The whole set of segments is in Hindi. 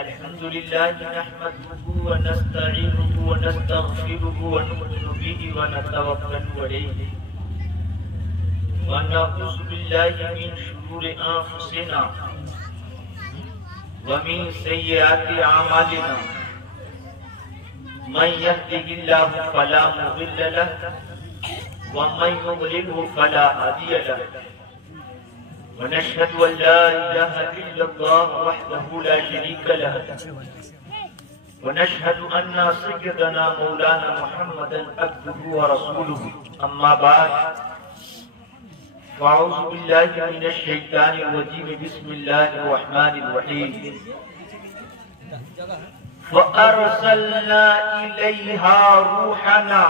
अल्हम्दुलिल्लाह नहमदुहु व नस्तईनुहु व नस्तगफिरुहु व नु'मिनु बिही व नतवक्कलु अलैहि व नऊज़ु बिल्लाहि मिन शुरूरि अंफुसिना व मिन सय्यिआति अमालिना मन यहदिहिल्लाहु फला मुदिल्ल लहु व मन युद्लिलहु फला हादिय लहु वनशहदु अन ला इलाहा इल्लल्लाह वहदहु ला शरीक लहु वनशहदु अन्ना सय्यदना मौलाना मुहम्मदन अब्दुहु व रसूलुहु अम्मा बाद फ़अऊज़ु बिल्लाहि मिनश शैतानिर रजीम बिस्मिल्लाहिर रहमानिर रहीम फ़अरसलना इलैहा रूहना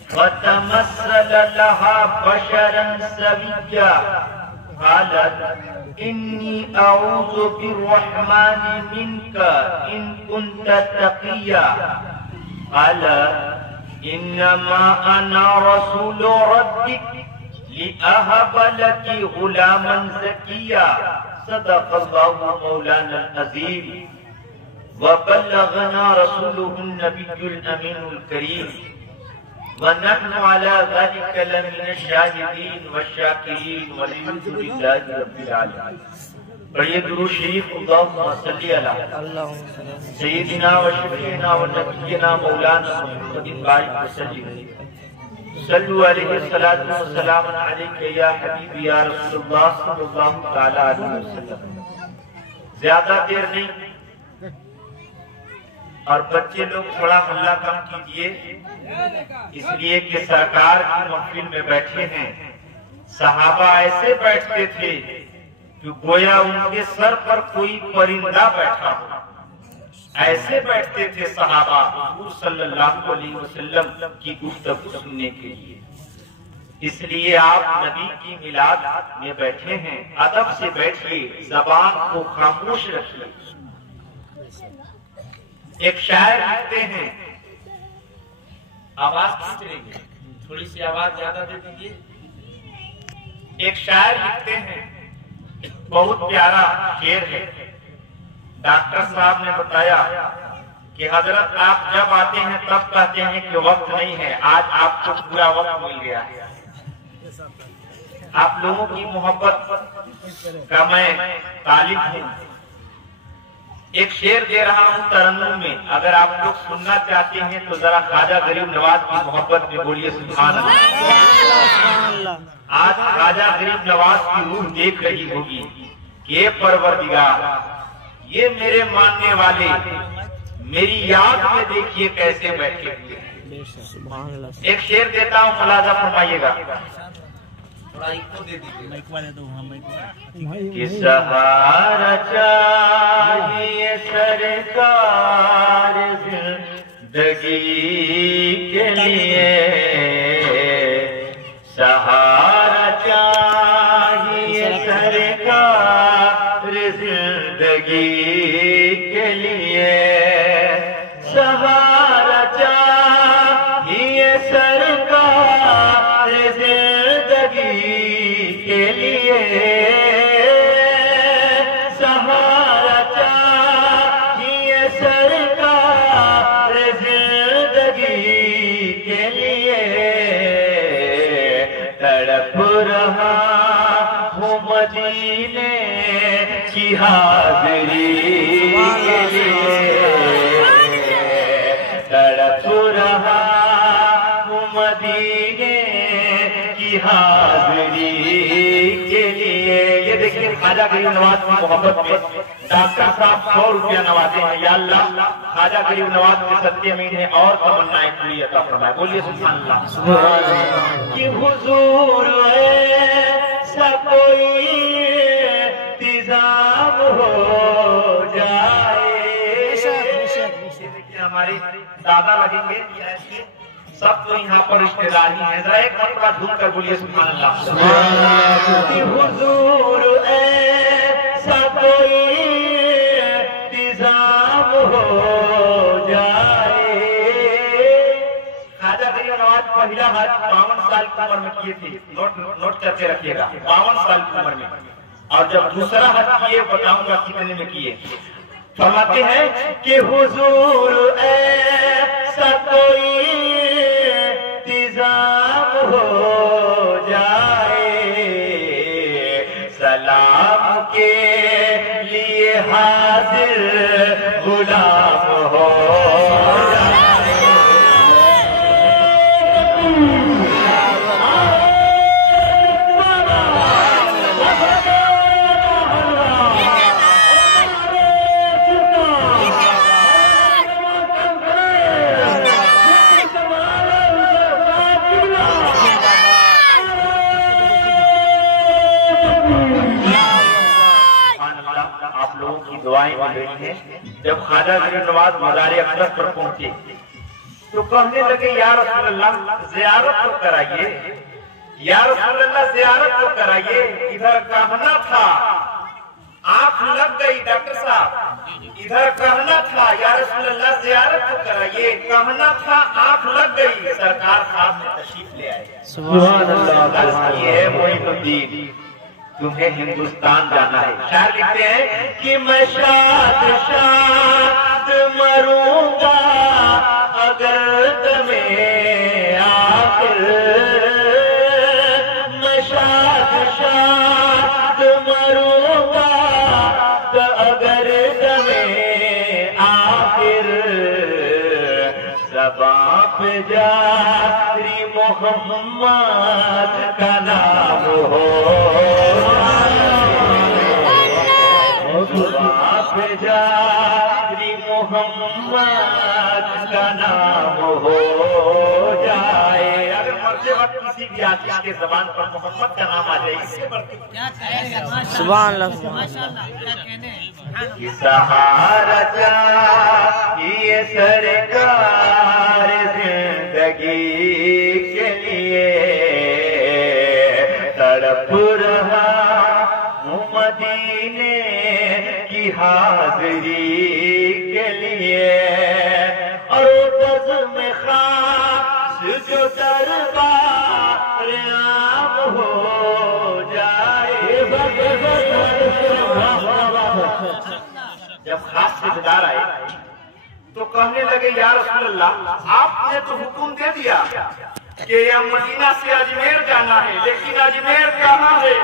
फ़तमस्सल लहा बशरन सविय्या क़ालत इन्नी अऊज़ु बिर्रहमानि मिनका इन कुन्त तक़िय्या क़ाल इन्नमा अना रसूलु रब्बिक लिअहब लकी गुलामन ज़किय्या सदक़ल्लाहु मौलाना अज़ीम व बल्लगना रसूलुहु नबियुल अमीनुल करीम व नहनु अला ज़ालिका लमिनश शाहिदीन व शाकिरीन वल्हम्दुलिल्लाहि रब्बिल आलमीन। पढ़िए दुरूद शरीफ अल्लाहुम्मा सल्ली अला सय्यिदिना व शफीना व नबिय्यिना मौलाना मुहम्मदिन बारिक वसल्लिम सल्लु अलैहि सलातु व सलाम अलैका या हबीबी या रसूलुल्लाह सल्लल्लाहु तआला अलैहि वसल्लम। ज्यादा देर नहीं और बच्चे लोग थोड़ा हल्ला कम कीजिए, इसलिए कि सरकार की महफिल में बैठे हैं। सहाबा ऐसे बैठते थे कि गोया उनके सर पर कोई परिंदा बैठा हो, ऐसे बैठते थे सहाबा हुजूर सल्लल्लाहु अलैहि वसल्लम की गुफ्तगू सुनने के लिए। इसलिए आप नबी की मिलाद में बैठे हैं, अदब से बैठिए, ज़बान को खामोश रखिए। एक शायर लिखते हैं, आवाज खींच रही है, थोड़ी सी आवाज ज्यादा दे दीजिए। एक शायर लिखते हैं, बहुत प्यारा शेर है। डॉक्टर साहब ने बताया कि हजरत आप जब आते हैं तब कहते हैं कि वक्त नहीं है, आज आपको पूरा वक्त मिल गया है। आप लोगों की मोहब्बत का मैं तालिब हूँ। एक शेर दे रहा हूँ तरन्नुम में, अगर आप लोग सुनना चाहते हैं तो जरा ख्वाजा गरीब नवाज की मोहब्बत में बोलिए सुभान अल्लाह। आज ख्वाजा गरीब नवाज की रूह देख रही होगी कि ये परवरदिगार, ये मेरे मानने वाले मेरी याद में देखिए कैसे बैठे हुए। एक शेर देता हूँ, मुलाजा फरमाइएगा। कि सहारा चाहिए सरकार जिंदगी के लिए, सहारा चाहिए सरकार जिंदगी के लिए, सहारा चाहिए सरकार जिंदगी के लिए, सहारा चाहिए सरकार जिंदगी के लिए। तड़प रहा हूँ मदीने की हाज़री के लिए, तड़प रहा हूँ मदीने की हाज़री के लिए। ये देखिए ख्वाजा गरीब नवाज की मोहब्बत में डॉक्टर साहब 100 रुपया नवाजे हैं। या अल्लाह ख्वाजा गरीब नवाज के सत्य में इन्हें और तमन्नाएं पूरी अता फरमाए। बोलिए सुभान अल्लाह। कि हुजूर ऐसा कोई इंतजाम हो जाए। देखिए हमारे दादा लगेंगे सब तो यहाँ पर रिश्तेदार ही है। जरा एक मरतबा झूम कर बोलिए सुभान अल्लाह। कि हुजूर ऐसा कोई इंतजाम हो जाए। ख्वाजा गरीब नवाज पहला हाथ 52 साल की उम्र में किए थे। नोट करके रखिएगा, 52 साल की उम्र में। और जब दूसरा हज किए बताऊंगा कितने में किए। फरमाते हैं कि हुजूर ऐसा कोई इंतजाम हो जाए, सलाम के लिए हाजिर गुलाम हो जाए। आप लोगों की दुआएं मिल रही हैं। जब ख्वाजा गरीब नवाज मज़ार अक़दस पर पहुंचे तो कहने लगे या रसूल अल्लाह ज़ियारत तो कराइए, या रसूल अल्लाह ज़ियारत तो कराइए। इधर कहना था आंख लग गई डॉक्टर साहब, इधर कहना था या रसूल अल्लाह ज़ियारत तो कराइए, कहना था आंख लग गई, सरकार साहब ने तशरीफ ले आए। सुभान अल्लाह। ये मोइनुद्दीन तुम्हें हिंदुस्तान जाना है। शायर लिखते हैं कि मैं शाद शाद मरूंगा अगर तुम्हें आखिर, मैं शाद शाद मरूंगा तो अगर तुम्हें आखिर, ज़बां पे जारी मोहम्मद का नाम हो, जारी मोहम्मद का नाम हो जाए। अगर मरते वक्त किसी भी आदमी के ज़बान पर मोहम्मद का नाम आ जाए, इससे बढ़ते सुभान अल्लाह। सहारा चाहिए सरकार जिंदगी के लिए, तड़प रहा हूँ मदीने की हाजिरी के लिए, और बज़्म में खास जो दरबार आम हो जाए। जब खास रिश्तेदार आए तो कहने लगे या रसूल अल्लाह आपने तो हुक्म दे दिया कि यह मदीना से अजमेर जाना है, लेकिन अजमेर कहाँ है,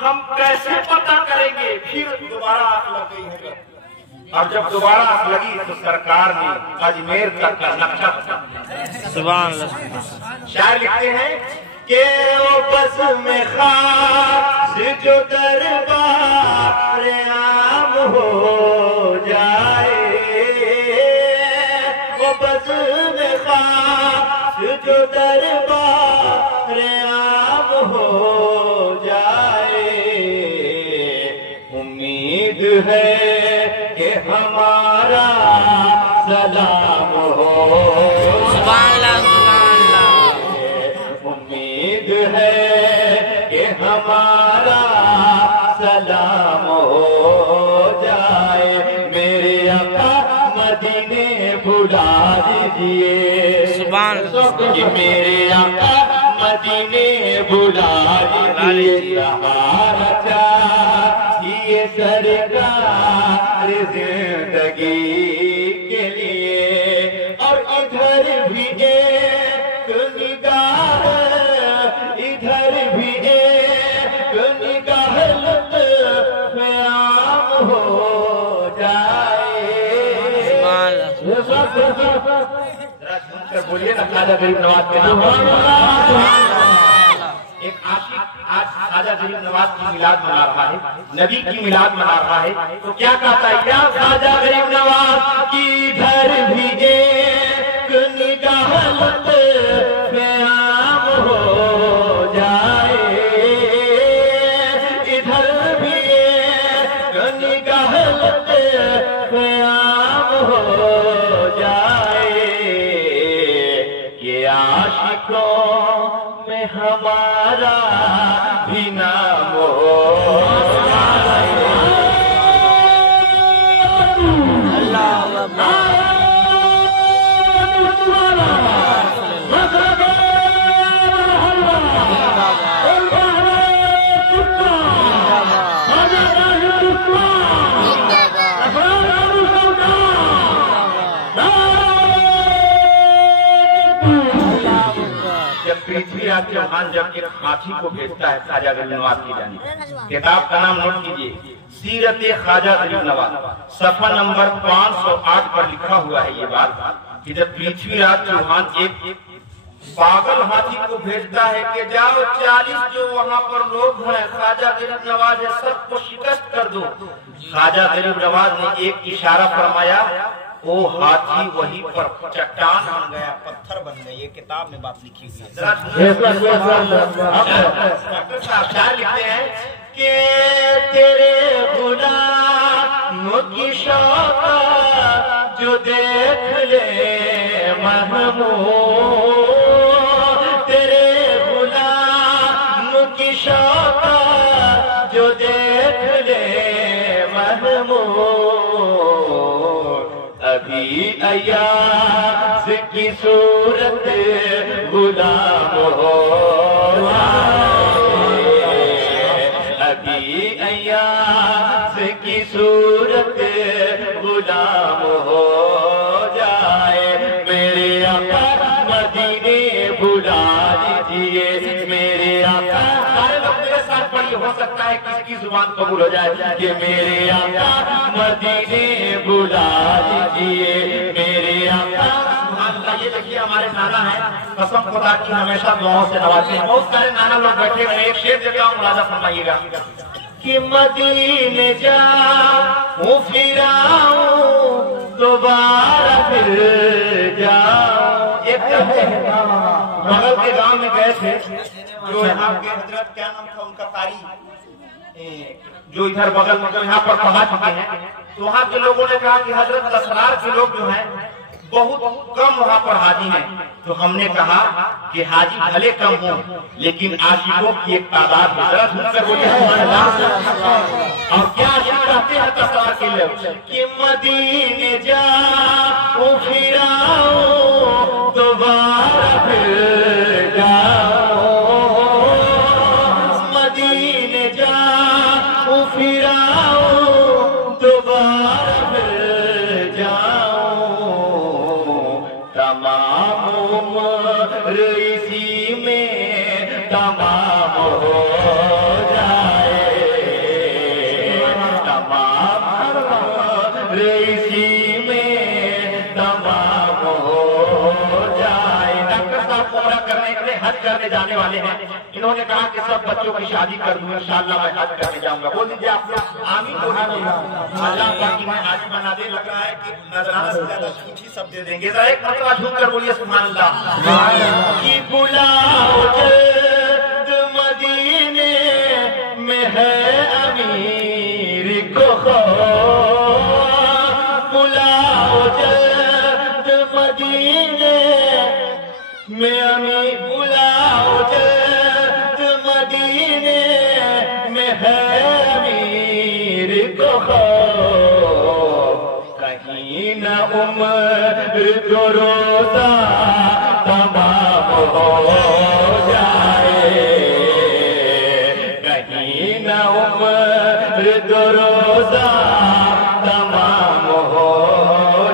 हम कैसे पता करेंगे। फिर दोबारा आंख लग गई है, और जब दोबारा आंख लगी तो सरकार ने अजमेर तक का नक्शा। सुभान अल्लाह। शायर लिखते हैं कि वो बज़्म में खास जो दरबार आम हो जाए, वो बज़्म में खास जो दरबार आम हो जाए। उम्मीद है कि हमारा सलाम हो, उम्मीद है कि हमारा सलाम हो जाए। मेरे आका मदीने बुला दीजिए, कि मेरे आका मदीने बुला दीजिए। सहारा चाहिए सरकार जिंदगी के लिए, और इधर भी एक निगाह, इधर भी एक निगाह लुत्फ़ आम हो जाए। बोलिए ना ख्वाजा गरीब नवाज के नाम। एक आशिक आज ख्वाजा गरीब नवाज की मिलाद मना रहा है, नबी की मिलाद मना रहा है, तो क्या कहता है, या ख्वाजा गरीब नवाज की इधर भी एक निगाह लुत्फ़ आम हो जाए, इधर भी एक निगाह लुत्फ़ आम हो जाए। ये आशिकों में हमारा भी नाम हो। पृथ्वीराज चौहान जब एक हाथी को भेजता है ख्वाजा गरीब नवाज की जानिब, किताब का नाम नोट कीजिए, सीरत ख्वाजा गरीब नवाज, सफा नंबर 508 पर लिखा हुआ है ये बात कि जब पृथ्वीराज चौहान एक पागल हाथी को भेजता है कि जाओ 40 जो वहाँ पर लोग हैं ख्वाजा गरीब नवाज है सबको शिकस्त कर दो। ख्वाजा गरीब नवाज ने एक इशारा फरमाया, वो हाथी वहीं पर चट्टान बन गया, पत्थर बन गया। ये किताब में बात लिखी हुई है। डॉक्टर साहब क्या लिखते हैं कि तेरे गुलाम की शौकत जो देख ले महमूद, तेरे गुलाम की शौकत जो देख ले महमूद, अभी अय्याज की सूरत गुलाम हो जाए, अभी अय्याज की सूरत गुलाम हो जाए। मेरे आका मदीने बुला लीजिए, मेरे आका, सारे लोग मेरे साथ पढ़िए, हो सकता है किसकी जुबान कबूल हो जाए कि मेरे आका मदीने बुला लीजिए, मेरे आका। ये देखिए हमारे नाना है, कसम खुदा की हमेशा दुआओं से नवाजते हैं। बहुत सारे नाना लोग बैठे हुए, एक शेर देता हूँ, मुलाजा फरमाइएगा कि मदीने जाऊं फिर आऊं दोबारा फिर जाऊं। एक बगल के गांव में गए थे, जो यहाँ के हजरत क्या नाम था उनका, कारी, जो इधर बगल में जो यहाँ पर पढ़ा चुके हैं, तो वहाँ के लोगों ने कहा कि हजरत असरार के लोग जो हैं बहुत कम वहाँ पर हाजी हैं। तो हमने कहा कि हाजी भले कम हो लेकिन आशिकों की एक तादाद बोलिए और क्या आशिक कहते हैं असरार के लोग कि मदीने जाऊं फिर आऊं दोबारा फिर जाऊं, मदीने जाऊं फिर आऊं दोबारा फिर जाऊं, तमाम उम्र इसी में तमाम हो जाए, तमाम उम्र इसी में तमाम हो जाए। डॉक्टर साहब पूरा करने के लिए हज करने जाने वाले हैं, इन्होंने कहा कि सब बच्चों की शादी कर दूं, इंशाअल्लाह मैं हज करने जाऊंगा। बोल दीजिए आप आमीन बोलिए। अल्लाह पाक की मैं आज बना दे, लग रहा है कि नजराना से ज्यादा झूठी सब दे देंगे। जरा एक मरतबा झूम कर बोलिए सुभान अल्लाह। कि बुलाओ जल्द मदीने में है अमीर को खौफ, बुलाओ जल्द मदीने में अमीर, बुलाओ जल्द मदीने में है अमीर को खौफ, कहीं न उम्र को रोजा तमाम हो जाए, कहीं न उम्र को रोजा तमाम हो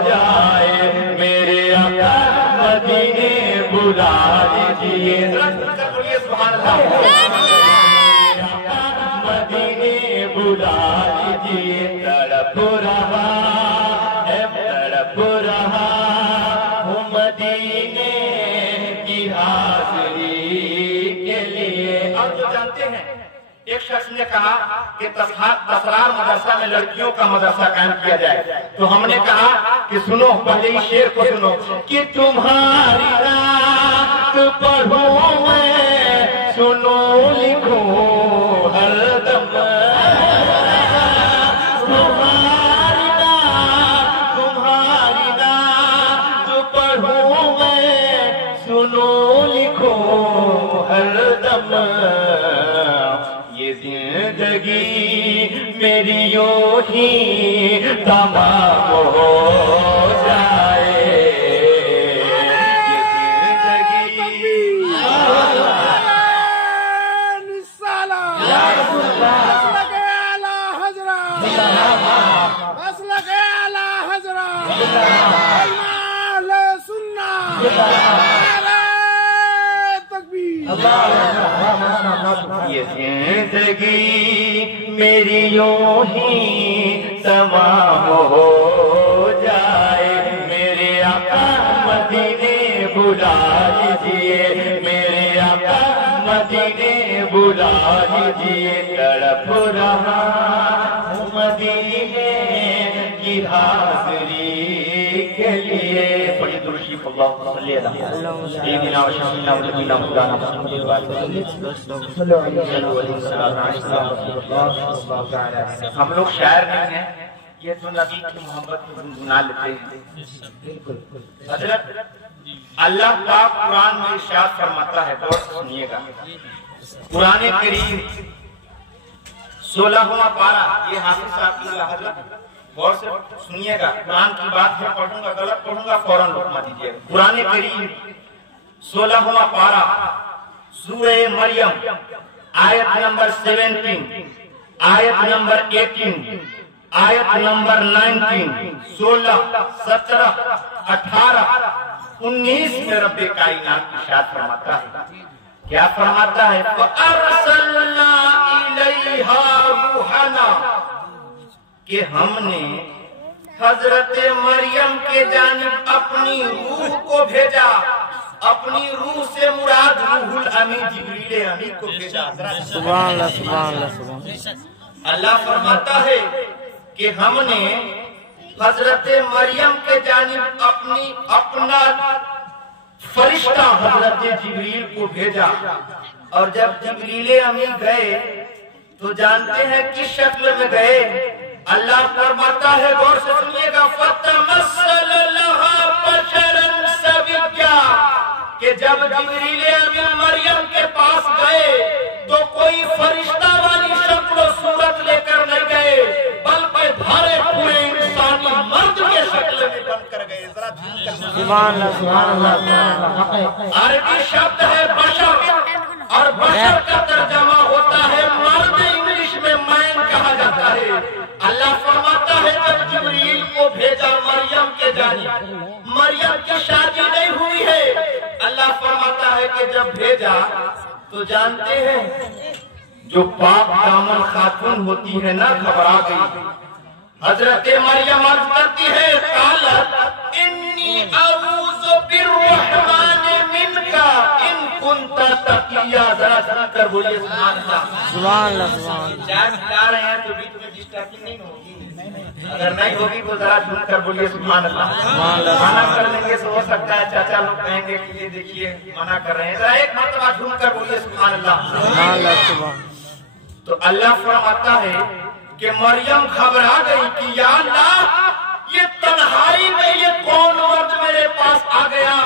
जाए। मेरे आका मदीने बुला लीजिए, बोलिए सुभान अल्लाह। मदीने बुला लीजिए, तड़प रहा है तड़प रहा हूँ मदीने की हाज़िरी के लिए। और जो जानते हैं एक शख्स ने कहा कि असरार मदरसा में लड़कियों का मदरसा कायम किया जाए, तो हमने कहा कि सुनो पहले इस शेर को सुनो कि तुम्हारी रात पढ़ूं मैं सुनो लिखूं हरदम, तुम्हारी रात पढ़ूं मैं सुनो लिखूं हरदम, ये जिंदगी मेरी यूं ही तमाम हो जाए, ये जिंदगी निस्सलाम या रसूलल्लाह ये जिंदगी मेरी यूं ही तमाम हो जाए, मेरे आका मदीने बुला लीजिए, मेरे आका मदीने बुला लीजिए, तड़प रहा मदीने की हाज़री के लिए। बड़ी दुरुशी हम लोग शायर नहीं हैं, ये तो नबी की मोहब्बत को गुनगुना लेते हैं। हजरत अल्लाह पाक कुरान में इरशाद फरमाता है, गौर से सुनिएगा। कुरान करीम 16वां पारा, ये हाफिज साहब की हजरत गौर से सुनिएगा। कुरान की बात है, पढ़ूंगा गलत पढ़ूंगा फौरन रोकना दीजिएगा। कुरान करीम 16वां पारा, सूरह मरियम, आयत नंबर 17, आयत नंबर 18, आयत नंबर 19, 16, 17, 18, 19 में रब्बे कायनात इरशाद फरमाता है। क्या फरमाता है? फअरसलना इलैहा रूहना, कि हमने हजरत मरियम के जानिब अपनी रूह को भेजा। अपनी रूह से मुराद रूहुल अमीन जिब्रील अमीन को भेजा। सुभान अल्लाह, सुभान अल्लाह, सुभान अल्लाह। अल्लाह फरमाता है कि हमने हजरत मरियम के जानिब अपना फरिश्ता हजरत जिब्रील को भेजा। और जब जिब्रील अमीन गए तो जानते हैं किस शक्ल में गए? अल्लाह फरमाता है, गौर से सुनिएगा, फतमस्सल लहा बशरन सविय्या, कि जब जिब्रील अमीन मरियम के पास गए तो कोई फरिश्ता वाली शक्ल सूरत लेकर नहीं गए, बल्कि भरे पूरे इंसानी मर्द के शक्ल में बनकर गए। जरा सुभान अल्लाह, सुभान अल्लाह। अरबी शब्द है बशर, और बशर का तर्जमा होता है मर्द, इंग्लिश में मैन कहा जाता है। अल्लाह फरमाता है, जब जिब्रील को भेजा मरियम के जानिब, मरियम की शादी नहीं हुई है। अल्लाह फरमाता है कि जब भेजा तो जानते हैं जो पाक दामन खातून होती है ना, घबरा गई। हजरत मरियम अर्ज करती है, कालत इन्नी अऊज़ु बिर्रहमानि मिनका इन कुंता तकिया। जरा कर बोलिए सुभान अल्लाह, सुभान अल्लाह, सुभान अल्लाह। चाय पिला रहे हैं तो बीच में डिस्टर्बिंग नहीं होगी, अगर नहीं होगी तो जरा झूठ कर बोलिए सुभान अल्लाह। मना कर लेंगे तो हो सकता है चाचा लोग कहेंगे कि ये देखिए मना कर रहे हैं, जरा एक मरतबा झूठ कर बोलिए सुभान अल्लाह, सुभान अल्लाह। तो अल्लाह फरमाता है कि मरियम घबरा गई कि या अल्लाह, ये तन्हाई में ये कौन मर्द मेरे पास आ गया?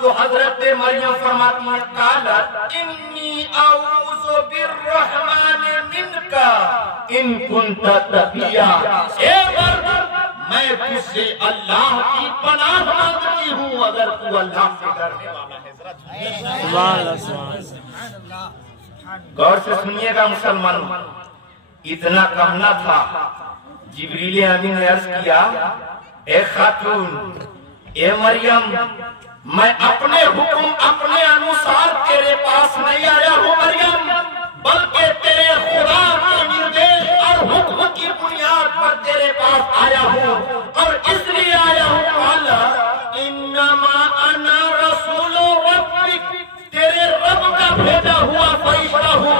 तो हजरत मरियम फरमाती है, कालत इन्नी अऊज़ु बिर्रहमानि मिनका इन कुंता तकिया। ए मर्द, मैं तुझसे अल्लाह की पनाह मांगती हूँ अगर तू अल्लाह से डरने वाला है। सुभान अल्लाह, सुभान अल्लाह। गौर से सुनिएगा मुसलमान, इतना कहना था। जिब्रील अमीन ने अर्ज किया, ए खातून, ए मरियम, मैं अपने हुक्म अपने अनुसार तेरे पास नहीं आया हूँ मरियम, बल्कि तेरे खुदा के निर्देश और हुक्म की बुनियाद पर तेरे पास आया हूँ। और इसलिए आया हूँ, काला इन्नमा अना रसूलु रब्बिक, तेरे रब का भेजा हुआ फरिश्ता हूँ,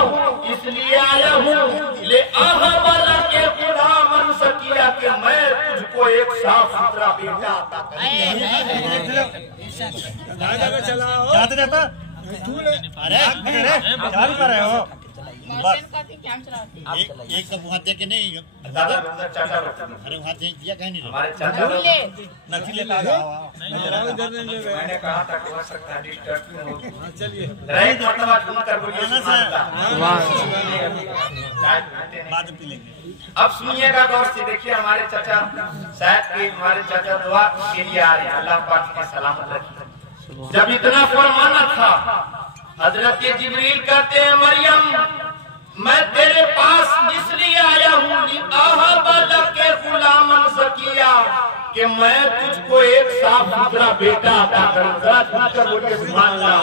इसलिए आया हूँ। ले अहबला के गुलामन सकिया, कि मैं तुझको एक साफ सुथरा बेटा अता करूं। जाते जाता अरे चालू कर रहे हो, एक तो वहाँ देखे नहीं दादा, चाचा अरे वहाँ दिया कहीं नहीं, हमारे चाचा नहीं लेता। मैंने कहा था कि हो सकता है डिस्टर्बिंग हो। चलिए एक मरतबा सुन कर बोलिए बाद में पी लेंगे। अब सुनिएगा गौर से, देखिए हमारे चाचा शायद कि हमारे चाचा दुआ के लिए आ रहे हैं, अल्लाह पाक की सलामत रखिए। जब इतना फरमाना था, हजरत जिब्रील कहते हैं, मरियम, मैं तेरे पास इसलिए आया हूँ, के गुलामन सकिया, कि मैं तुझको एक साफ सुथरा बेटा अता करूं। जरा झुककर बोलिए सुभान अल्लाह।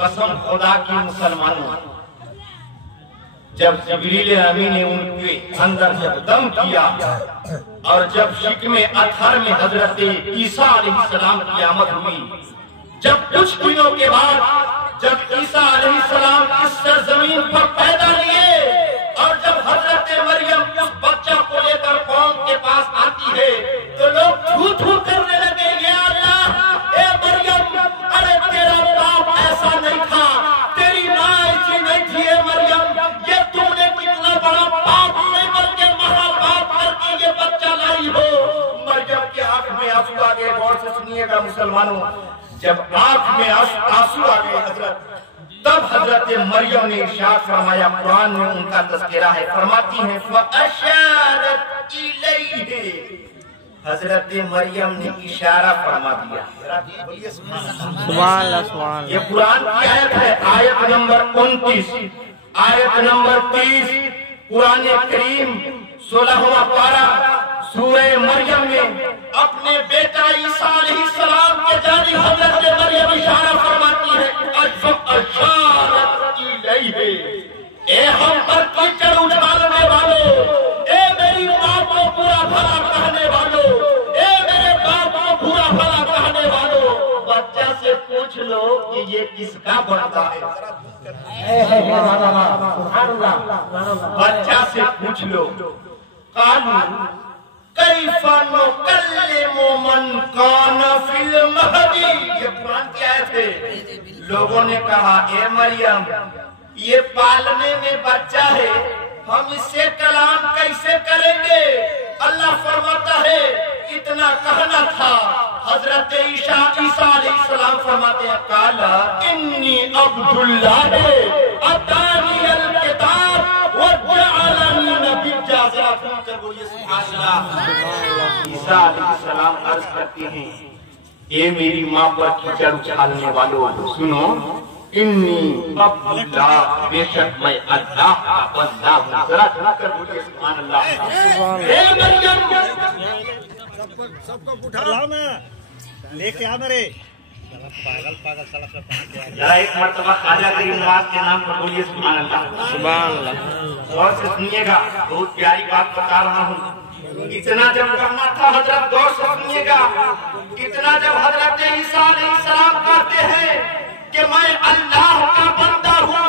कसम खुदा की मुसलमानों, जब जिब्रील अमीन ने उनके अंदर जब दम किया और जब शिकमे अथर में हजरत ईसा अलैहिस्सलाम की आमद हुई, जब कुछ दिनों के बाद जब ईसा अलैहिस्सलाम इस सरजमीन पर पैदा लिए और जब हजरत मरियम उस बच्चा को लेकर कौम के पास आती है तो लोग थू थू करने लगे, या अल्लाह, ए मरियम, अरे तेरा बाप ऐसा नहीं था, तेरी माँ ऐसी नहीं थी, ए मरियम, ये तुमने कितना बड़ा पाप नहीं बल्कि महापाप करके ये बच्चा लाई हो। मरियम के आंख में आंसू आ गए। गौर से सुनिएगा मुसलमानों, जब आंख में आंसू आ गए हजरत, तब हजरत मरियम ने इरशाद फरमाया, कुरान में उनका तज़किरा है, फरमाती हैं फ़अशारत इलैहि, हजरत मरियम ने इशारा फरमा दिया। बोलिए सुभान अल्लाह। ये कुरान की आयत है, आयत नंबर 29, आयत नंबर 30, कुरान करीम 16वां पारा सूरह मरियम में अपने बेटा ईसा अलैहिस्सलाम के जानिब हजरत मरियम इशारा फरमाती है, अशारत इलैहि, ए हम पर कीचड़ उछालने वालों, ए मेरी माँ को बुरा भला कहने वालों, ए मेरे बाप को बुरा भला कहने वालों, बच्चा से पूछ लो कि ये किसका बच्चा है। बच्चा से पूछ लो। कालू कैफा नुकल्लिमु मन काना फिल महदी, ये कुरान की आयत है। लोगों ने कहा, ए मरियम, ये पालने में बच्चा है, हम इससे कलाम कैसे करेंगे। अल्लाह फरमाता है, इतना कहना था। हजरत ईसा अलैहिस्सलाम फरमाते हैं, काला इन्नी अब्दुल्लाह अतानियल किताब व जअलनी नबिय्या। जरा सुनकर बोलिए सुभान अल्लाह। ईसा अलैहिस्सलाम अर्ज करते हैं, ए मेरी माँ पर कीचड़ उछालने वालों, सुनो, इन्नी अब्दुल्लाह, बेशक मैं अल्लाह का बंदा हूँ। जरा सुनकर बोलिए सुभान अल्लाह। सबको उठा लाओ ना, लेके आ मेरे पागल सड़क पर। जरा एक मर्तबा ख्वाजा गरीब नवाज के नाम पर बोलिए सुभान अल्लाह। सुभान अल्लाह। और से सुनिएगा, बहुत प्यारी बात बता रहा हूँ। इतना जब करना था हजरत, गौर से सुनिएगा, इतना जब हजरत ईसा अलैहिस्सलाम कहते हैं कि मैं अल्लाह का बंदा हूँ,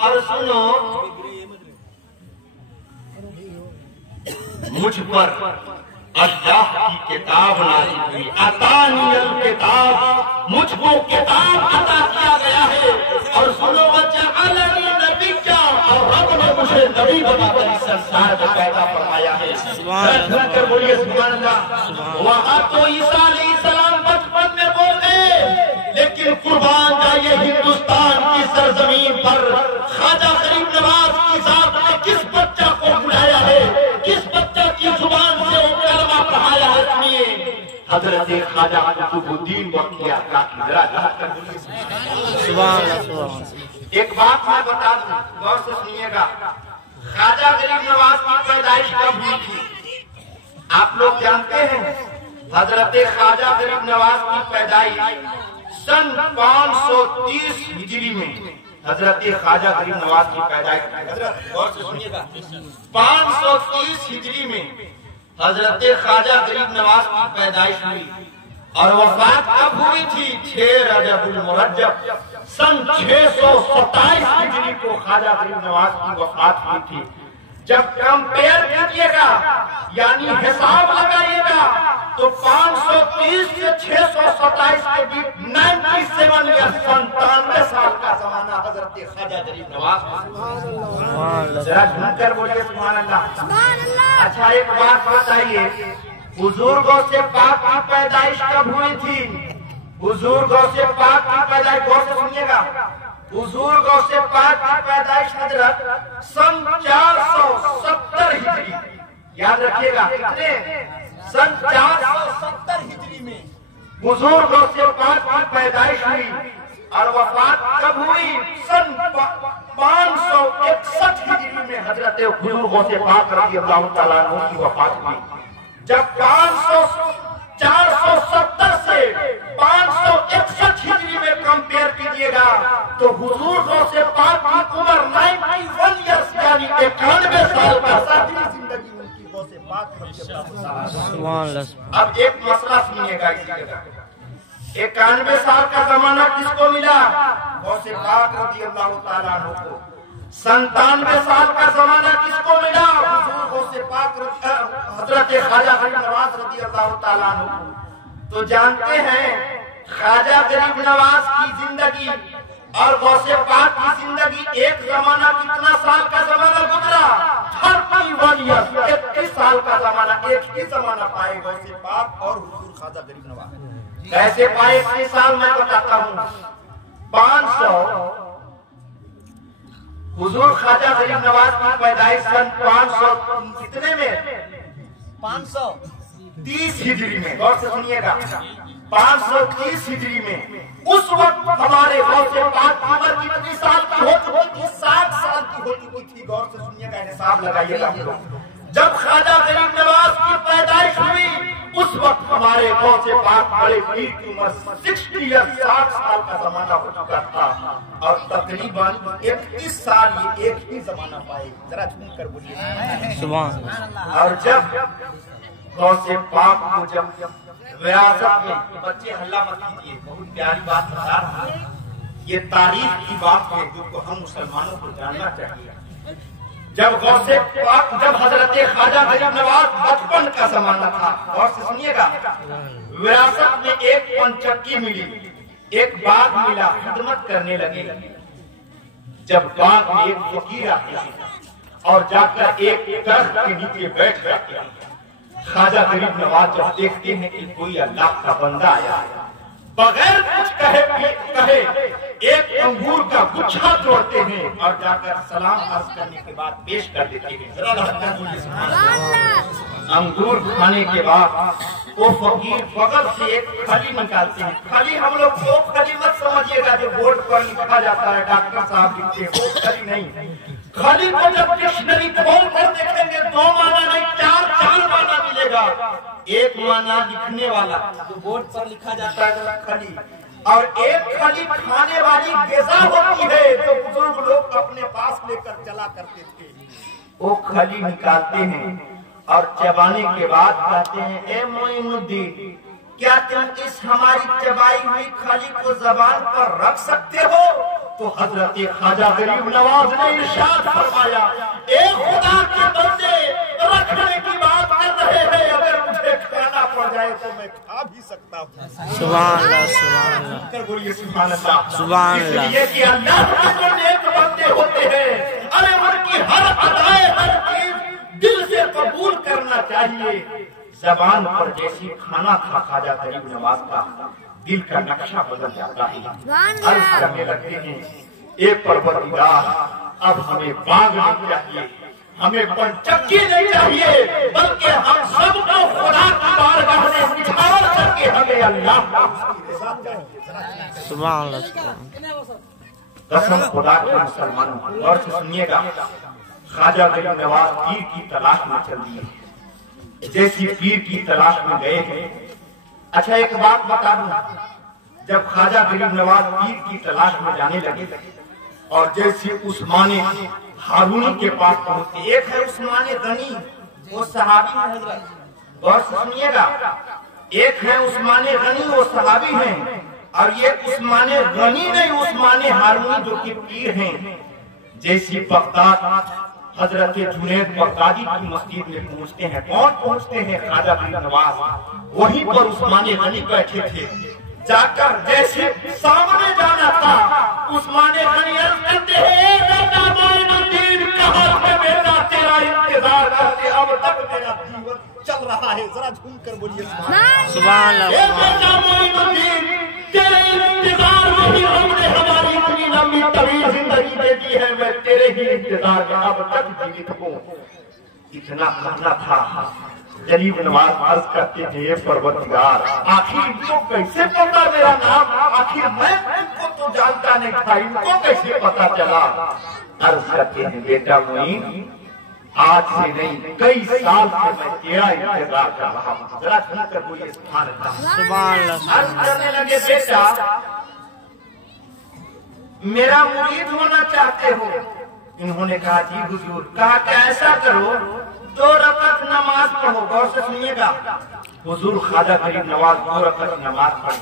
और सुनो, मुझ पर अल्लाह की किताब नाज़िल हुई, अतानियल किताब, मुझको किताब अता किया गया है, और सुनो, वजअलनी नबिय्या, और रब ने मुझे नबी बनाकर इस संसार में पैदा फरमाया है। सुनकर बोलिए सुभान अल्लाह। वहाँ तो ईसा अलैहिस्सलाम बचपन में बोल गए, लेकिन कुर्बान जाइए हिंदुस्तान की सरजमीन पर ख्वाजा गरीब नवाज की जात ने किस बच्चा को बुलाया है, किस बच्चा की जुबान से वो कलमा पढ़ाया है। सुनिए, हजरत ख्वाजा कुतुबुद्दीन बख्तिया काकी। जरा सुभान अल्लाह। एक बात मैं बता दूं, गौर से सुनिएगा, ख्वाजा गरीब नवाज की पैदाइश कब हुई थी आप लोग जानते हैं? हजरत ख्वाजा गरीब नवाज की पैदाइश सन 530 हिजरी में हजरत ख्वाजा गरीब नवाज की पैदाइश। हजरत गौर से सुनिएगा, 530 हिजरी में हजरत ख्वाजा गरीब नवाज की पैदाइश हुई, और वफात कब हुई थी? 6 रजबुल मुरज्जब सन 627 हिजरी को ख्वाजा गरीब नवाज की वफात हुई थी। जब कंपेयर कीजिएगा, यानी हिसाब लगाइएगा, तो 530 से 627 के बीच 97 या 97 साल का जमाना हजरत ख्वाजा गरीब नवाज। जरा सुनकर बोलिए सुभान अल्लाह। अच्छा, एक बात बताइए, बुजुर्गों से पाक की पैदाइश कब हुई थी? बुजुर्गों से पाक की पैदाइश, गौर से सुनिएगा, बुजुर्गों से पाक की पैदाइश हजरत सन 470 हिजरी, याद रखिएगा, कितने? सन 470 हिजरी में बुजुर्गों से पाक की पैदाइश हुई, और वफात कब हुई? सन 561 हिजरी में हजरत बुजुर्गों से पाक रज़ियल्लाहु तआला अन्हु की वफात हुई। जब 470 से 561 हिजरी में कंपेयर कीजिएगा तो हुजूर से पाक की उम्र 91 ईयर्स यानी 91 साल का साथी जिंदगी उनकी से पाक। अब एक मसला सुनिएगा इसी जगह, 91 साल का जमाना किसको मिला? गौसे पाक रज़ी अल्लाह ताला अन्हु को। 97 साल का जमाना किसको मिला? हुजूर गौसे पाक हजरत ख्वाजा गरीब नवाज रज़ी अल्लाह ताला अन्हु को। तो जानते हैं ख्वाजा गरीब नवाज की जिंदगी और गौसे पाक की जिंदगी एक जमाना कितना साल का जमाना गुजरा? 31 ईयर्स, 31 साल का जमाना, एक ही जमाना पाए गौसे पाक और हुजूर ख्वाजा गरीब नवाज। कैसे पाए 31 साल? मैं बताता हूँ। 500 हुजूर ख्वाजा गरीब नवाज की पैदाइश सन 500 कितने में? 530 हिजरी में। गौर से सुनिएगा, 530 हिजरी में। उस वक्त हमारे गौसे पाक की उम्र कितनी साल की हो चुकी थी? 60 साल की हो चुकी थी। गौर से सुनिएगा, हिसाब लगाइएगा हम लोग। जब ख्वाजा गरीब नवाज की पैदाइश हुई उस वक्त हमारे गौसे पाक बड़े पीर की उम्र 60 या 60 साल का जमाना हो चुका था और तकरीबन 31 साल ये एक ही जमाना पाए। जरा झूम कर बोलिए सुभान। और जब गौसे पाक को जब विरासत में, बच्चे हल्ला मत कीजिए, बहुत प्यारी बात बता रहा है, ये तारीख की बात है जो हम मुसलमानों को जानना चाहिए। जब गौसे पाक, जब हजरत ख्वाजा गरीब नवाज बचपन का जमाना था, गौर से सुनिएगा, विरासत में एक पंचक्की मिली, एक बाग मिला, खिदमत करने लगे। जब बाग में एक फकीर आते हैं और जाकर एक दरख्त के नीचे बैठ जाते हैं, ख्वाजा गरीब नवाज जब देखते हैं कि कोई अल्लाह का बंदा आया, बगैर कुछ कहे एक अंगूर का गुच्छा तोड़ते हैं और जाकर सलाम अर्ज करने के बाद पेश कर देते हैं। अंगूर खाने के बाद वो फकीर बगल से एक खली निकालते हैं। खली हम लोग वो खली मत समझिएगा जो बोर्ड पर लिखा जाता है, डॉक्टर साहब लिखते हैं, वो खली नहीं। खली को जब डिक्शनरी खोल कर देखेंगे 2 माना नहीं 4 माना मिलेगा। एक माना लिखने वाला जो बोर्ड पर लिखा जाता है खली, और एक खली खाने वाली ग़िज़ा होती है जो बुजुर्ग लोग अपने पास लेकर चला करते थे। वो खली निकालते हैं और चबाने के बाद कहते हैं, ए मोइनुद्दीन, क्या तुम इस हमारी चबाई हुई खली को जबान पर रख सकते हो? तो हजरत ख्वाजा गरीब नवाज ने इरशाद फरमाया, ए खुदा के बंदे, रखने की बात कर रहे हैं, अगर मुझे खाना पड़ जाए तो मैं खा भी सकता हूँ। सुभान अल्लाह, सुभान अल्लाह, बोलिए सुभान अल्लाह, सुभान अल्लाह। इसलिए कि अल्लाह के जो नेक बंदे होते हैं, अरे उनकी हर अदाए, हर चीज दिल से कबूल करना चाहिए। जबान पर जैसी खाना था ख्वाजा गरीब नवाज का, दिल का नक्शा बदल जाता है। अर्ज करने लगते हैं, एक परवरदिगार, अब हमें बाग नहीं चाहिए, हमें पंचक्की नहीं चाहिए, बल्कि हम सबको खुदा की बारगाह में निछावर करके हमें अल्लाह सुभान अल्लाह। कसम खुदा के मुसलमानों, और सुनिएगा, ख्वाजा गरीब नवाज पीर की तलाश में चल दिए। जैसी पीर की तलाश में गए हैं। अच्छा एक बात बता दूं, जब ख्वाजा गरीब नवाज पीर की तलाश में जाने लगे और जैसे उस्माने हारूनी के पास पहुंचे, एक है उस्माने गनी, वो सहाबी है हजरत, और सुनिएगा, एक है उस्माने गनी, वो सहाबी हैं, और ये उस्माने गनी नहीं, उस्माने हारूनी जो कि पीर हैं। जैसी बगदाद हजरत जुनैद बगदादी की मस्जिद में पहुंचते हैं, कौन पहुंचते हैं? ख्वाजा गरीब नवाज। वहीं पर उस्माने गनी बैठे थे। जाकर जैसे सामने जाना था, उस्माने गनी अर्ज करते हैं, बेटा मोइनुद्दीन, कहाँ है बेटा, तेरा इंतजार करते अब तक मेरा जीवन चल रहा है। जरा झूम कर बोलिए सुभान अल्लाह। बेटा मोइनुद्दीन, तेरे इंतजार में ही हमने हमारी इतनी लंबी तवील जिंदगी दे दी है, मैं तेरे ही इंतजार में अब तक जीवित हूँ। इतना कहना था। गरीब नवाज अर्ज करते थे, परवरदिगार, आखिर इनको कैसे पता मेरा नाम? आखिर मैं इनको तो जानता नहीं था, इनको कैसे पता चला? अर्ज करते हैं, बेटा मोइन, आज से नहीं कई साल से मैं तेरा इंतजार कर रहा हूँ। जरा सुनकर बोलिए सुभान अल्लाह। अर्ज करने लगे बेटा मेरा मुरीद होना चाहते हो? इन्होंने कहा जी हुजूर। कहा कैसा करो 2 रकात नमाज पढ़ो। गौर से सुनिएगा। हुजूर ख्वाजा गरीब नवाज 2 रकात नमाज पढ़े।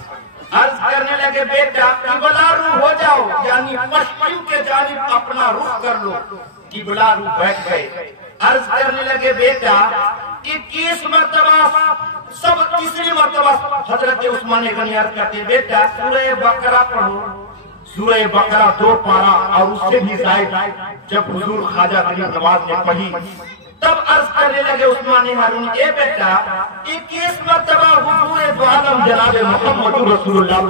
अर्ज करने लगे बेटा किबला रू हो जाओ, यानी पश्चिम के जानिब अपना रुख कर लो। किबला रू बैठ गए। अर्ज करने लगे बेटा 21 मरतबा सब तीसरी मरतबा हजरत उस्मान गनी अर्ज करते बेटा सूरह बकरा पढ़ो। सूरह बकरा 2 पारा और उससे भी जायद जब हुजूर ख्वाजा गरीब नवाज ने पढ़ी तब अर्ज करने लगे उस्मान हारून ए बेटा 21 मरतबा हुजूर दो आलम जनाब मोहम्मद रसूलुल्लाह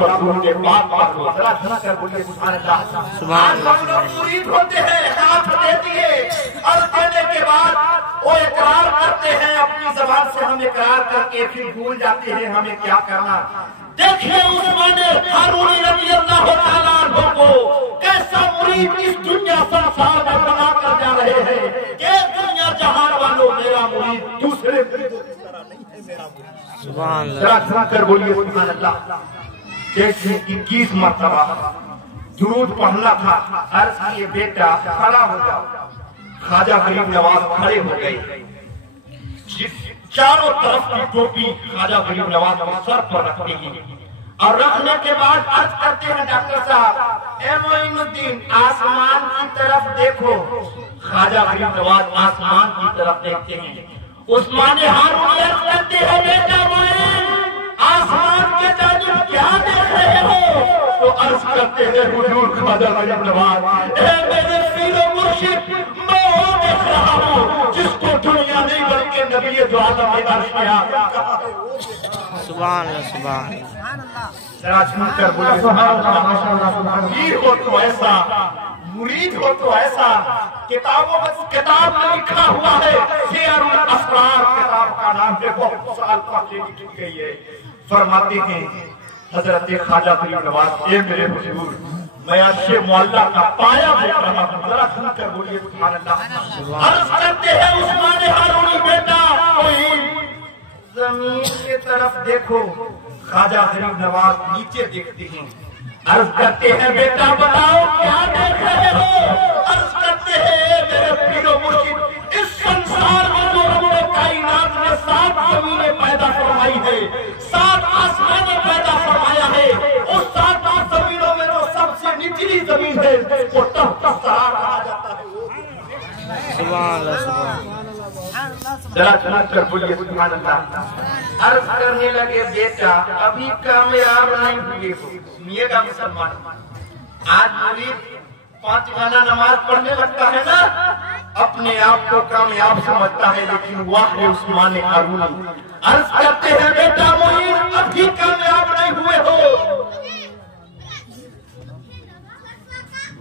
के पाक पढ़ो। जरा सुना कर बोलिए सुभान अल्लाह। सुभान अल्लाह। मुरीद होते हैं, हाथ दे दिए और देने के बाद वो इकरार करते हैं अपनी जबान से। हम इकरार करके फिर भूल जाते हैं हमें क्या करना। देखिए उस्मान हारून रज़ी अल्लाह तआला अन्हु को कैसा मुरीद इस दुनिया संसार में बना कर जा रहे हैं। ये दुनिया जहान वालों मेरा मुरीद दूसरे मुरीदों की तरह नहीं है मेरा मुरीद। सुभान अल्लाह। जरा सुना कर बोलिए सुभान अल्लाह। जैसे 21 मरतबा दुरूद पढ़ना था। अर्ज किए बेटा खड़ा हो जाओ। ख्वाजा गरीब नवाज खड़े हो गए। चारों तरफ की टोपी ख्वाजा गरीब नवाज सर पर रखते हैं और रखने के बाद अर्ज करते हैं डॉक्टर साहब ए मोइनुद्दीन आसमान की तरफ देखो। ख्वाजा गरीब नवाज आसमान की तरफ देखते हैं। उस्मान हारून अर्ज करते हैं बेटा मोइन आसमान के जानिब क्या देख रहे हो? तो अर्ज करते हैं हुजूर ख्वाजा गरीब नवाज ए मेरे पीर ओ मुर्शिद मैं वो देख रहा हूँ जिसको दुनिया नहीं बल्कि नबी दो आलम ने अर्ज किया। सुभान अल्लाह सुभान अल्लाह। जरा सुनकर बोलिए सुभान अल्लाह माशाअल्लाह सुभान अल्लाह। पीर हो तो ऐसा, मुरीद हो तो ऐसा। किताबों में किताब में लिखा हुआ है सियरुल असरार किताब का नाम है, बहुत साल पहले लिखी गई है। फरमाते हैं हजरत ख्वाजा गरीब नवाज ए मेरे हुजूर मैं अच्छे मोहल्ला का पाया देख रहा हूँ। जरा सुनकर बोलिए सुभान अल्लाह। अर्ज करते हैं उस्मान हारून बेटा कोई जमीन की तरफ देखो। ख्वाजा गरीब नवाज नीचे देखते हैं। अर्ज करते हैं बेटा बताओ क्या देख रहे हो? अर्ज करते हैं मेरे पीरो मुर्शिद इस संसार में जो रब्बे कायनात ने 7 जमीनें पैदा फरमाई है, 7 आसमानें पैदा फरमाया है, उस 7 जमीनों में जो सबसे निचली जमीन है वो तख्त सहारा कहा जाता है। सुभान अल्लाह सुभान अल्लाह। जरा सुना कर बोलिए सुभान अल्लाह। अर्ज करने लगे बेटा अभी कामयाब नहीं हुए हो। सुनिएगा मुसलमान, आज मुरीद 5 गाना नमाज पढ़ने लगता है ना, अपने आप को कामयाब समझता है, लेकिन वाह उस्मान हारून अर्ज करते हैं बेटा मुरीद अभी कामयाब नहीं हुए हो।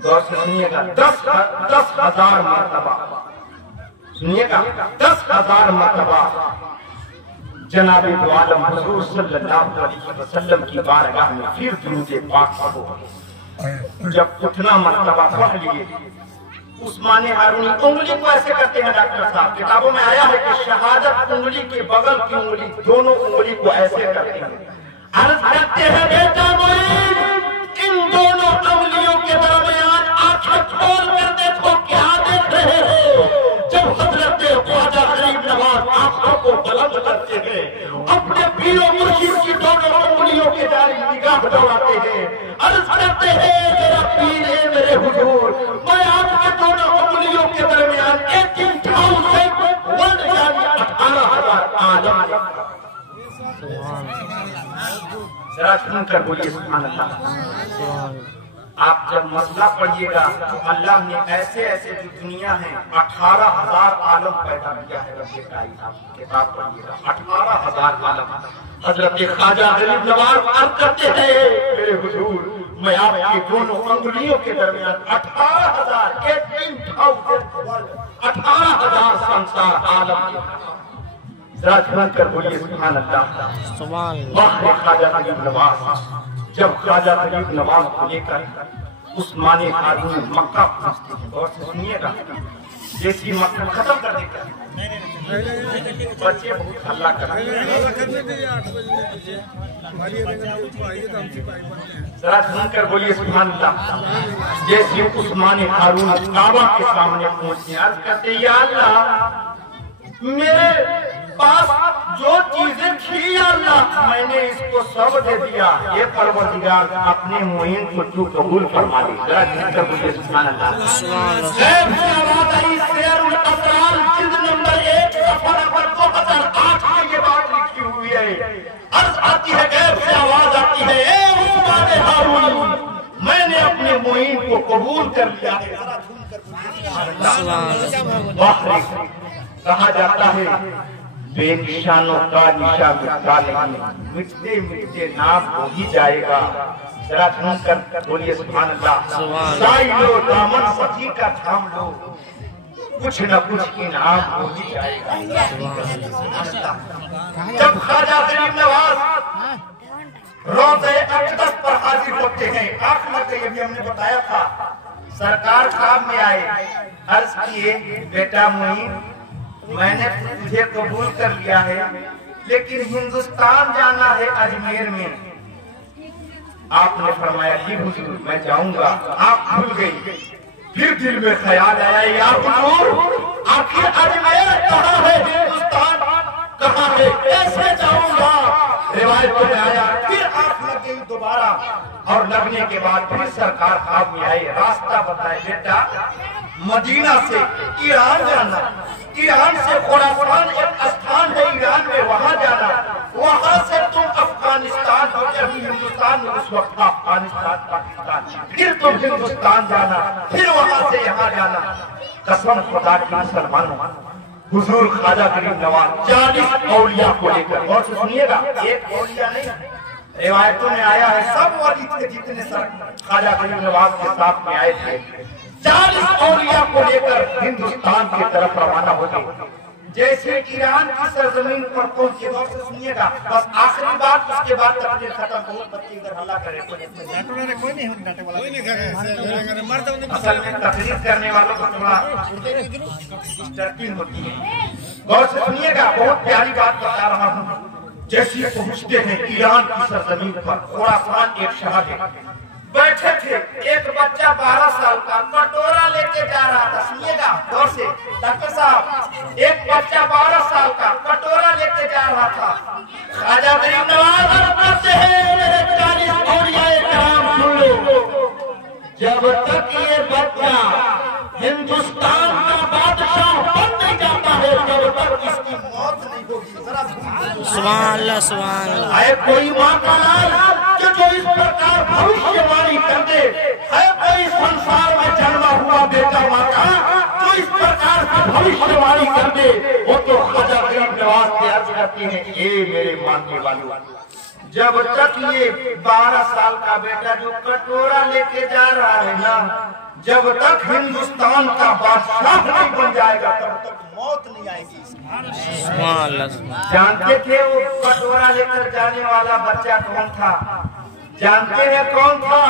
गौर से सुनिएगा 10,000 मरतबा सुनिएगा 10,000 मरतबा जनाबे दो आलम हुजूर सल्लल्लाहु अलैहि वसल्लम की बारगाह में फिर दुरूद पाक पढ़ो। जब उतना मरतबा पढ़ लिए उस्मान हारूनी उंगली को ऐसे करते हैं डॉक्टर साहब। किताबों में आया है कि शहादत उंगली के बगल की उंगली दोनों उंगली को ऐसे करते हैं। अर्ज करते हैं बेटा इन दोनों उंगलियों के दरमियान आंखें खोल कर देखो क्या देख रहे हो? जब हजरत ख्वाजा गरीब नवाज आंखों को बुलंद करते हैं अपने पीरो मुर्शिद की दोनों उंगलियों के जानिब निगाह दौड़ाते हैं। अर्ज करते हैं मेरा पीर है मेरे हुजूर मैं आपके दोनों उंगलियों के दरमियान 18,000 यानी 18,000 आलम। जरा सुनकर बोलिए सुभान अल्लाह। आप जब मसला पढ़िएगा तो अल्लाह ने ऐसे ऐसे जो दुनिया है 18,000 आलम पैदा किया है। रब्बे कायनात किताब पढ़िएगा 18,000 आलम। हजरत ख्वाजा गरीब नवाज अर्ज करते हैं मेरे हुजूर मैं आपके दोनों उंगलियों के दरमियान 18,000 18,000 संसार आलम। जरा सुनकर बोलिए सुभान अल्लाह। वाह ख्वाजा गरीब नवाज जब ख्वाजा गरीब नवाज को लेकर उस्मान हारून मक्का पहुंचते हैं। और सुनिएगा देसी मक्खन खत्म कर देगा। बच्चे बहुत हल्ला कर रहे हैं। जरा सुनकर बोलिए सुभान अल्लाह। जैसे उस्मान हारून काबा के सामने पहुंचे, अर्ज करते या अल्लाह मेरे पास जो चीजें थी अल्लाह मैंने इसको सब दे दिया, ये परवरदिगार अपने मुइन को तू कबूल फरमा दे। जरा सुनकर बोलिए सुभान अल्लाह। जिल्द नंबर 1 सफर नंबर 2008 में ये बात लिखी हुई है। अर्ज आती है, गैब से आवाज आती है, ए उस्मान हारून मैंने अपने मुइन को कबूल कर लिया है। कहा जाता है बेनिशानों का निशा मिटा नहीं, मिटते मिटते नाम हो ही जाएगा। जरा सुनकर बोलिए सुभान अल्लाह। साई लो दामन सखी का थाम लो, कुछ न कुछ इनाम हो ही जाएगा। जब ख्वाजा गरीब नवाज रोज़े अक़दस पर हाजिर होते हैं, आठ मरते ये भी हमने बताया था, सरकार ख्वाब में आए, अर्ज किए बेटा मुईन मैंने तुझे कबूल कर लिया है, लेकिन हिंदुस्तान जाना है अजमेर में। आपने फरमाया कि हुजूर मैं जाऊंगा। आप भूल गई। फिर दिल में ख्याल आया या हुजूर आखिर अजमेर कहाँ है, हिंदुस्तान कहाँ है, कैसे जाऊंगा। रिवायत में आया फिर आंख लग गई दोबारा, और लगने के बाद फिर सरकार ख्वाब में आए, रास्ता बताए बेटा मदीना से ईरान जाना, ईरान से खुरासान एक स्थान है ईरान में, वहाँ जाना, वहाँ से तुम अफगानिस्तान हो, अभी हिंदुस्तान में उस वक्त अफगानिस्तान पाकिस्तान, फिर तुम हिंदुस्तान जाना, फिर वहाँ से यहाँ जाना। कसम खुदा की मुसलमानों, हुजूर ख्वाजा गरीब नवाज 40 औलिया को लेकर, और सुनिएगा एक औलिया नहीं, रिवायतों में आया है सब वली थे जितने सर ख्वाजा गरीब नवाज के साथ में आए थे, 40 औलिया को लेकर हिंदुस्तान की तरफ रवाना हो गए। जैसे ईरान की सरजमीन पर पहुंचे, सुनिएगा बस आखिरी बात, उसके बाद तकरीर खत्म। बहुत बच्चे इधर हल्ला करे, कोई नहीं असल में तकरीर करने वालों को थोड़ा डिस्टर्बिंग होती है। गौर से सुनिएगा, बहुत प्यारी बात बता रहा हूँ। जैसे पहुंचते हैं ईरान की सरजमीन पर, खुरासान एक शहर है, बैठे थे, एक बच्चा 12 साल का कटोरा लेके जा रहा था। सुनिएगा गौर से डॉक्टर साहब, एक बच्चा 12 साल का कटोरा लेके जा रहा था। ख्वाजा गरीब नवाज करते हैं, मेरे 40 औलियाए किराम सुन लो, जब तक ये बच्चा हिंदुस्तान का बादशाह बन नहीं जाता है, जब तक इसकी मौत नहीं होगी। सुभान अल्लाह, सुभान अल्लाह। है कोई माँ का लाल जो इस प्रकार भविष्यवाणी कर दे, है कोई संसार में जन्मा हुआ बेटा माँ का जो इस प्रकार से भविष्यवाणी कर दे, वो तो ख्वाजा गरीब नवाज से अर्ज करती है, ये मेरे मानने वालों, जब तक ये 12 साल का बेटा जो कटोरा लेके जा रहा है ना, जब तक हिंदुस्तान का बादशाह नहीं बन जाएगा तब तक मौत नहीं आएगी। जानते थे वो कटोरा लेकर जाने वाला बच्चा कौन था? जानते हैं कौन था?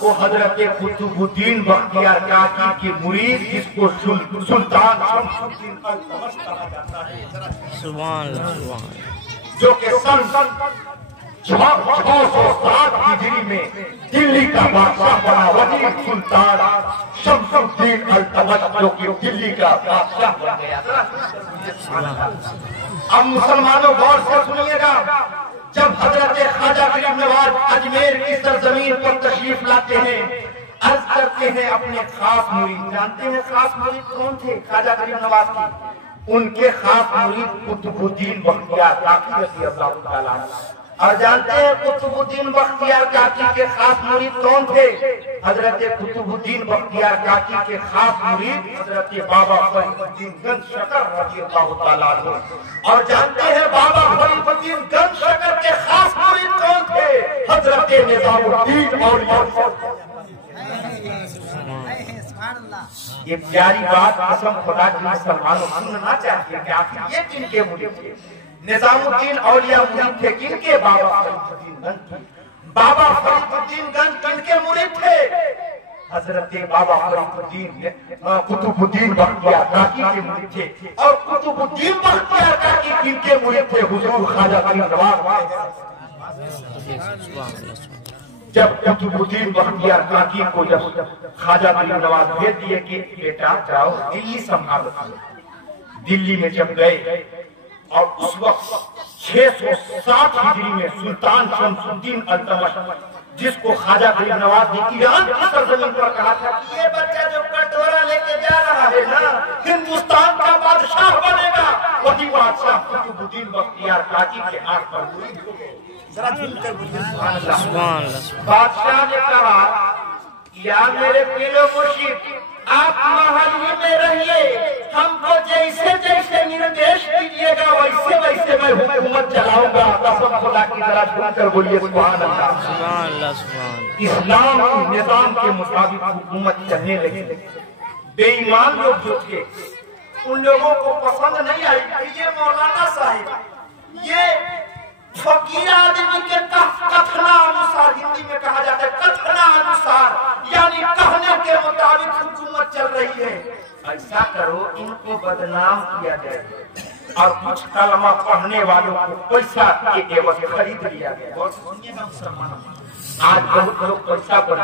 वो हजरत कुतुबुद्दीन बख्तियार काकी के मुरीद, जिसको सुल्तान शमसुद्दीन अल्तमश कहा जाता है, जो कि सन 607 हिजरी में दिल्ली का बादशाह बना, वजीर सुल्तान शमसुद्दीन अल्तमश, जो कि दिल्ली का बादशाह बन गया। अब मुसलमानों गौर से सुनिएगा, जब हजरत ख्वाजा गरीब नवाज अजमेर की सरजमीन पर तशरीफ लाते हैं, अर्ज करते हैं अपने खास मुरीद। जानते हैं खास मुरीद कौन थे ख्वाजा गरीब नवाज के? उनके खास मुरीद कुतुबुद्दीन बख्तियार काकी रज़ियल्लाहु ताला अन्हु। और जानते हैं कुतुबुद्दीन बख्तियार काकी के खास मुरीद कौन थे? हजरत कुतुबुद्दीन बख्तियार काकी के खास मुरीद हजरत बाबा फरीदुद्दीन गंज शकर रज़ियल्लाहु ताला अन्हु। और जानते हैं बाबा फरीदुद्दीन गंज शकर के खास मुरीद कौन थे? हजरत निजामुद्दीन औलिया। ये प्यारी बात कसम खुदा की मुसलमानों सुनना चाहिए कि आखिर ये किनके मुरीद थे? निजामुद्दीन औलिया मुरीद थे किनके? बाबा फरीदुद्दीन गंज। बाबा फरीदुद्दीन गंज किनके मुरीद थे? हजरत बाबा कुतुबुद्दीन बख्तियार काकी के मुरीद थे। और कुतुबुद्दीन बख्तियार काकी किनके मुरीद थे? हुजूर ख्वाजा गरीब नवाज। जब कुतुबुद्दीन बख्तियार काकी को जब ख्वाजा गरीब नवाज भेज दिए कि बेटा जाओ दिल्ली संभालो, दिल्ली में जब गए और उस वक्त 660 हिजरी में सुल्तान शमसुद्दीन अल्तमश, जिसको ख्वाजा गरीब नवाज ने ईरान की सरजमीन पर कहा था कि ये बच्चा जो कटोरा लेके जा रहा है ना, हिंदुस्तान का बादशाह बनेगा, वही बादशाह कुतुबुद्दीन बख्तियार काकी के आंख पर मुरीद हो गए। जरा झुककर बोलिए सुभान अल्लाह। बादशाह ने कहा या मेरे पीरो मुर्शिद, आप महल में रहिए, हमको जैसे जैसे निर्देश दीजिएगा वैसे वैसे मैं हुकूमत चलाऊंगा। कसम खुदा की तरह झुककर बोलिए सुभान अल्लाह। इस्लाम के निजाम के मुताबिक हुकूमत चलने लगी। बेईमान लोग जो थे उन लोगों को पसंद नहीं आई। ये मौलाना साहिब ये फकीर आदमी के कथना अनुसार, हिंदी में कहा जाता है कथना अनुसार, यानी कहने के मुताबिक हुकूमत चल रही है। ऐसा करो इनको बदनाम किया जाए और कुछ कलमा पढ़ने वालों को पैसा के एवज खरीद लिया गया। आज बहुत लोग पैसा पर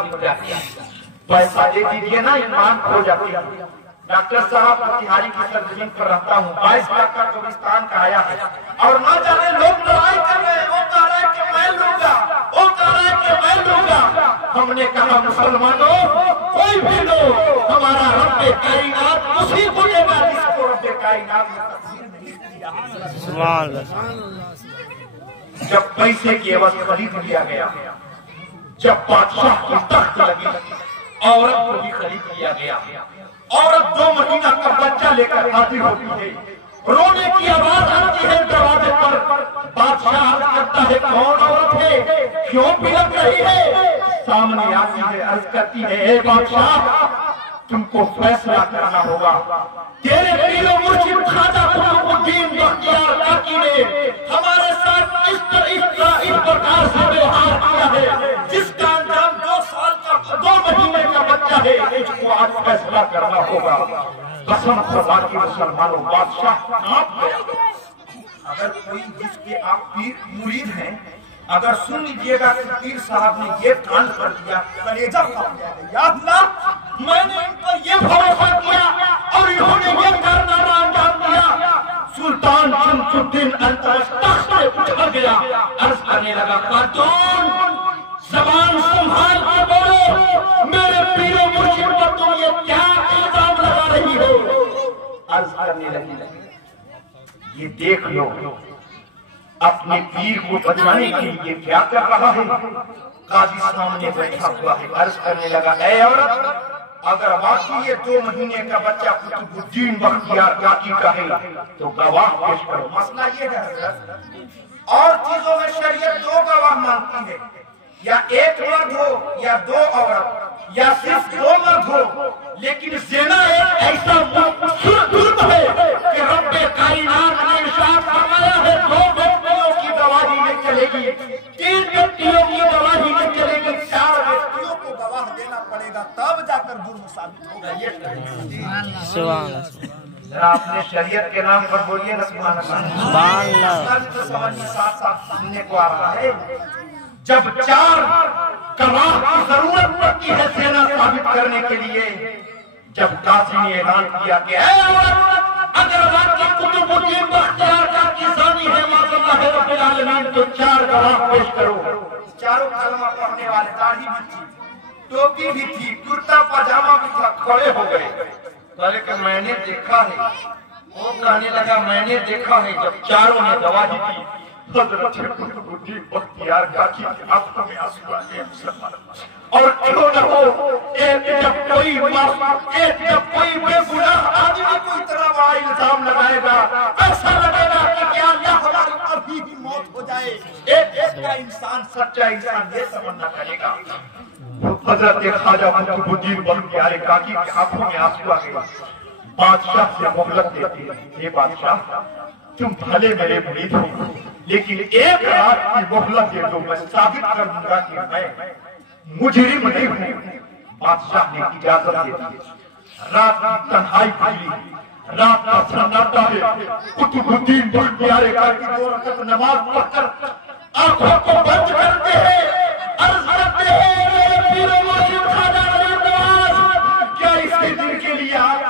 पैसा दे दीजिए ना ईमान खो जाते हैं। डॉक्टर साहब तिहारी की सरजमीन पर रहता हूँ, 22 लाख का कब्रिस्तान का आया है और न जाने लोग लड़ाई कर रहे हैं। वो कह रहा है कि मैं लूंगा, वो कह रहा है कि मैं लूंगा। हमने कहा मुसलमानों कोई भी लो, हमारा रब्बे कायनात उसी को देगा जिसको रब्बे कायनात ने तकदीर नहीं किया। जब पैसे की एवज खरीद लिया गया, जब बादशाह की तख्त लगी, औरत को भी खरीद लिया गया। औरत 2 महीना का बच्चा लेकर हाजिर होती है, रोने की आवाज आती है दरवाजे पर। बादशाह अर्ज करता है कौन औरत है, क्यों बिलख रही है? सामने आती है, अर्ज करती है ए बादशाह तुमको फैसला करना होगा। तेरे पीरो मुर्शिद ख्वाजा कुतुबुद्दीन बख्तियार काकी ने हमारे साथ इस प्रकार से व्यवहार किया है जिसका अंजाम 2 महीने का बच्चा है। इसको आज फैसला करना होगा। कसम खुदा की मुसलमानों, बादशाह कांप गया। अगर कोई जिसके आप पीर मुरीद हैं, अगर सुन लीजिएगा कि पीर साहब ने ये कांड कर दिया, कलेजा कांप जाएगा। याद ना मैंने इन पर ये भरोसा किया और इन्होंने ये कारनामा अंजाम दिया। सुल्तान शमसुद्दीन अल्तमश तख्त से उठ गया, अर्ज करने लगा खातून ज़बान संभाल के बोलो, मेरे पीरो मुर्शिद पर तुम ये क्या इल्जाम लगा रही हो? अर्ज करने लगी ये देख लो अपने पीर को बचाने के लिए क्या कर रहा है। काजी सामने बैठा हुआ है, अर्ज करने लगा ऐ औरत, अगर वाकई ये 2 महीने का बच्चा कुतुबुद्दीन बख्तियार काकी का है तो गवाह पेश करो। मसला ये है और चीजों में शरीयत 2 गवाह मांगती है, या 1 मर्द हो या 2 औरत या सिर्फ 2 मर्द हो। लेकिन ज़िना एक ऐसा जुर्म है कि रब्बे कायनात ने इरशाद फरमाया है 2 व्यक्तियों की गवाही नहीं चलेगी, 3 व्यक्तियों की गवाही नहीं चलेगी, 4 व्यक्तियों को गवाह देना पड़ेगा, तब जाकर जुर्म साबित होगा। ये आपने शरीयत के नाम पर बोलिए ना सुभान अल्लाह। तो समझिए साथ साथ सुनने को आ रहा है। जब 4 गवाह की जरूरत पड़ती है सेना साबित करने के लिए, जब काजी ने ऐलान किया कि अगर वाकई कुतुबुद्दीन बख्तियार काकी ज़ानी है माज़अल्लाह रब्बिल आलमीन तो 4 गवाह पेश करो। चारों कलमा पढ़ने वाले, दाढ़ी भी थी, टोपी भी थी, कुर्ता पजामा भी था, खड़े हो गए। कहले कि मैंने देखा है। वो कहने लगा मैंने देखा है। जब चारों ने गवाही दी, हज़रत कुतुबुद्दीन बख्तियार काकी की आंखों में आंसू आ गए। और क्यों न हो, जब कोई बेगुनाह आदमी को इतना बड़ा इल्जाम लगाएगा, ऐसा लगेगा कि क्या अल्लाह हमारी अभी ही मौत हो जाए। एक का इंसान, सच्चा इंसान ये तमन्ना करेगा। हज़रत ख्वाजा कुतुबुद्दीन बख्तियार काकी की आंखों में आंसू आ गए। बादशाह से मोहलत देते हैं, ये बादशाह तुम भले मेरे मुरीद हो, लेकिन 1 रात की मोहलत दे दो, मैं साबित कर दूंगा कि मैं मुजरिम नहीं हूँ, बादशाह ने इजाजत दे दी। रात की तन्हाई फैली, रात का सन्नाटा है। कुतुबुद्दीन बख्तियार काकी 2 रकात नमाज पढ़कर आंखों को बंद करते हैं, अर्ज करते हैं, मेरे पीर व मुर्शिद ख्वाजा गरीब नवाज, क्या इसके दिन के लिए आप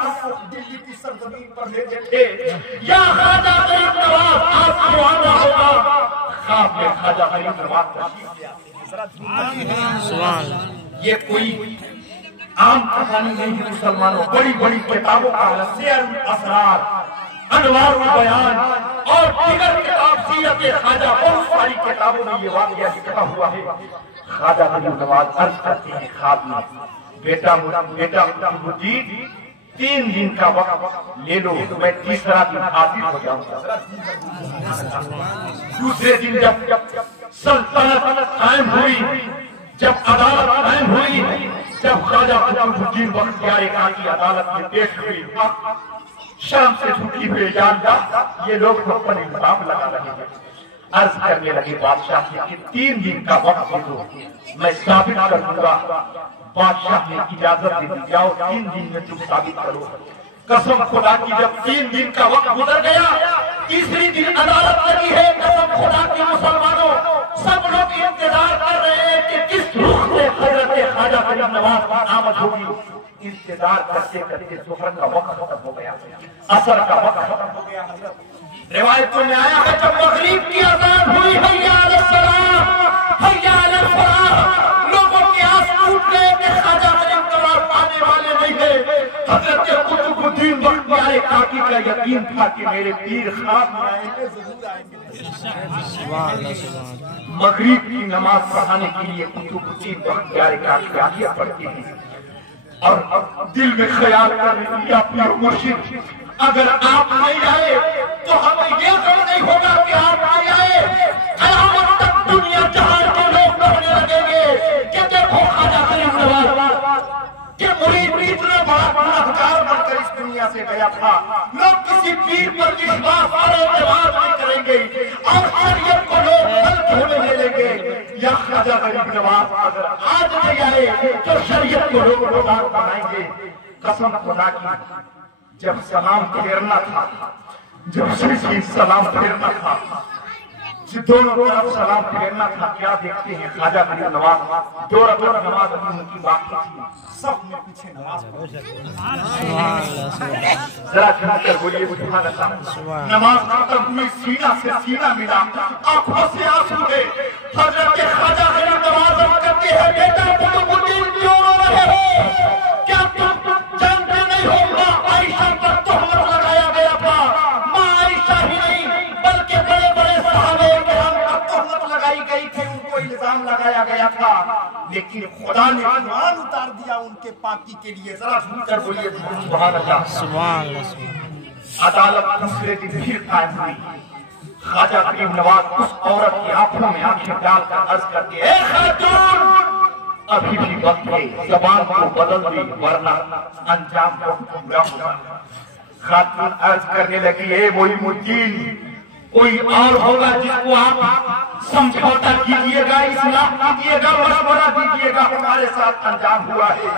दिल्ली की सरजमीन पर लेते थे? या ख्वाजा गरीब नवाज आपको आना होगा। ख्वाब में ख्वाजा गरीब नवाज तशरीफ ले आते। ये कोई आम कहानी नहीं है मुसलमानों। बड़ी बड़ी किताबों का शेर असरार, अनवार बयान और दीगर किताब सीरत ख्वाजा, बहुत सारी किताबों में ये वाकया लिखा हुआ है। ख्वाजा गरीब नवाज अर्ज करते हैं ख्वाब में, बेटा कुतुबुद्दीन 3 दिन का वक्त ले लो, मैं तीसरा दिन हाजिर हो जाऊंगा। दूसरे दिन जब सल्तनत कायम हुई, जब अदालत कायम हुई, जब ख्वाजा कुतुबुद्दीन बख्तियार काकी अदालत में पेश हुई, शर्म से झुकी हुई जानता ये लोग तो पर इल्जाम लगा रहे हैं। अर्ज करने लगे बादशाह कि 3 दिन का वक्त दे दो, मैं साबित कर दूंगा। बादशाह ने इजाजत दे दी, जाओ 3 दिन में तुम साबित करो। कसम खुदा की जब 3 दिन का वक्त गुजर गया, तीसरी दिन अदालत लगी है। कसम खुदा की मुसलमानों, सब लोग इंतजार कर रहे हैं कि किस रुख से हजरत ख्वाजा गरीब नवाज आमद होगी। इंतजार करते करते जुहर का वक्त खत्म हो गया, असर का वक्त खत्म हो गया। रिवायतों में आया है जब मगरिब की अज़ान हुई, हैया अलल सलाह, हैया अलल फलाह, लोगों के आंसू टूट गए कि ख्वाजा गरीब नवाज आने वाले नहीं है। हजरत कुतुबुद्दीन बख्तियार काकी का यकीन था कि मेरे पीर ख्वाब में आएंगे, जरूर आएंगे। मगरिब की नमाज पढ़ाने के लिए कुतुबुद्दीन बख्तियार काकी आगे पढ़ती है और दिल में ख्याल कर रही अपनी मुर्शिद, अगर आप नहीं आए तो हमें ये गम नहीं होगा कि आप नहीं आए। कयामत तक दुनिया जहां के लोग कहने लगेंगे कि देखो ख्वाजा गरीब नवाज के मुरीद इतना बड़ा गुनहगार बनकर इस दुनिया से गया था। लोग किसी पीर पर विश्वास और एतबार नहीं करेंगे और शरीयत को लोग हल्के होने ले लेंगे। या ख्वाजा गरीब नवाज अगर आज नहीं आए तो शरीयत को लोग रोगान बनाएंगे। कसम खुदा की जब सलाम फेरना था, जब से सलाम फेरना था, दोनों तरफ सलाम फेरना था, क्या देखते हैं ख्वाजा गरीब नवाज 2 रकात नमाज उनकी बाकी थी, सब में पीछे नमाज जरा कर बोलिए सुभान अल्लाह। नमाज खत्म हुई, सीना से सीना मिला, आंखों से आंसू गए। हजरत ख्वाजा गरीब नवाज कहते हैं बेटा कुतुबुद्दीन क्यों रो रहे हो? क्या तुम जानते नहीं हो मां आयशा पर तोहमत लगाया गया था? मां आयशा ही नहीं बल्कि बड़े बड़े सहाबे लगाई गई थी, उनको इल्जाम लगाया गया था, लेकिन खुदा ने कुरान उतार दिया उनके पाकी के लिए। जरा सुनकर बोलिए सुभान अल्लाह, सुभान अल्लाह। अदालत दूसरे दिन फिर कायम हुई। ख्वाजा गरीब नवाज उस औरत की आंखों में आंखें डालकर अर्ज करती है, खातून अभी भी वक्त है, जबान को बदल दी वरना अंजाम को पूरा होगा। खातून अर्ज करने लगी, है मोइनुद्दीन कोई और होगा जिसको आप समझौता कीजिएगा, इस्लाह कीजिएगा, मशवरा दीजिएगा, हमारे साथ अंजाम हुआ है।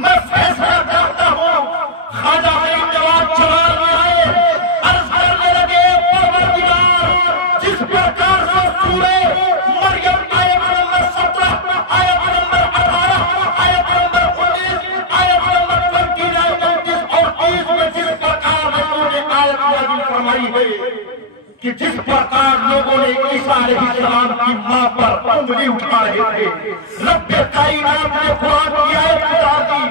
मैं फैसला करता हूँ। ख्वाजा गरीब नवाज जवाब में आए, अर्ज करने लगे, परवरदिगार जिस प्रकार से सूरे मरियम आयत नंबर 17, आयत नंबर 18, आयत नंबर 19, आयत नंबर 29, 29 और 30 में जिस प्रकार ने आयत नाज़िल फरमाई है कि जिस प्रकार लोगों ने ईसा अलैहिस्सलाम की मां पर उंगली उठा रहे थे, रब्बे कायनात ने कुरान की आयत उतार दी,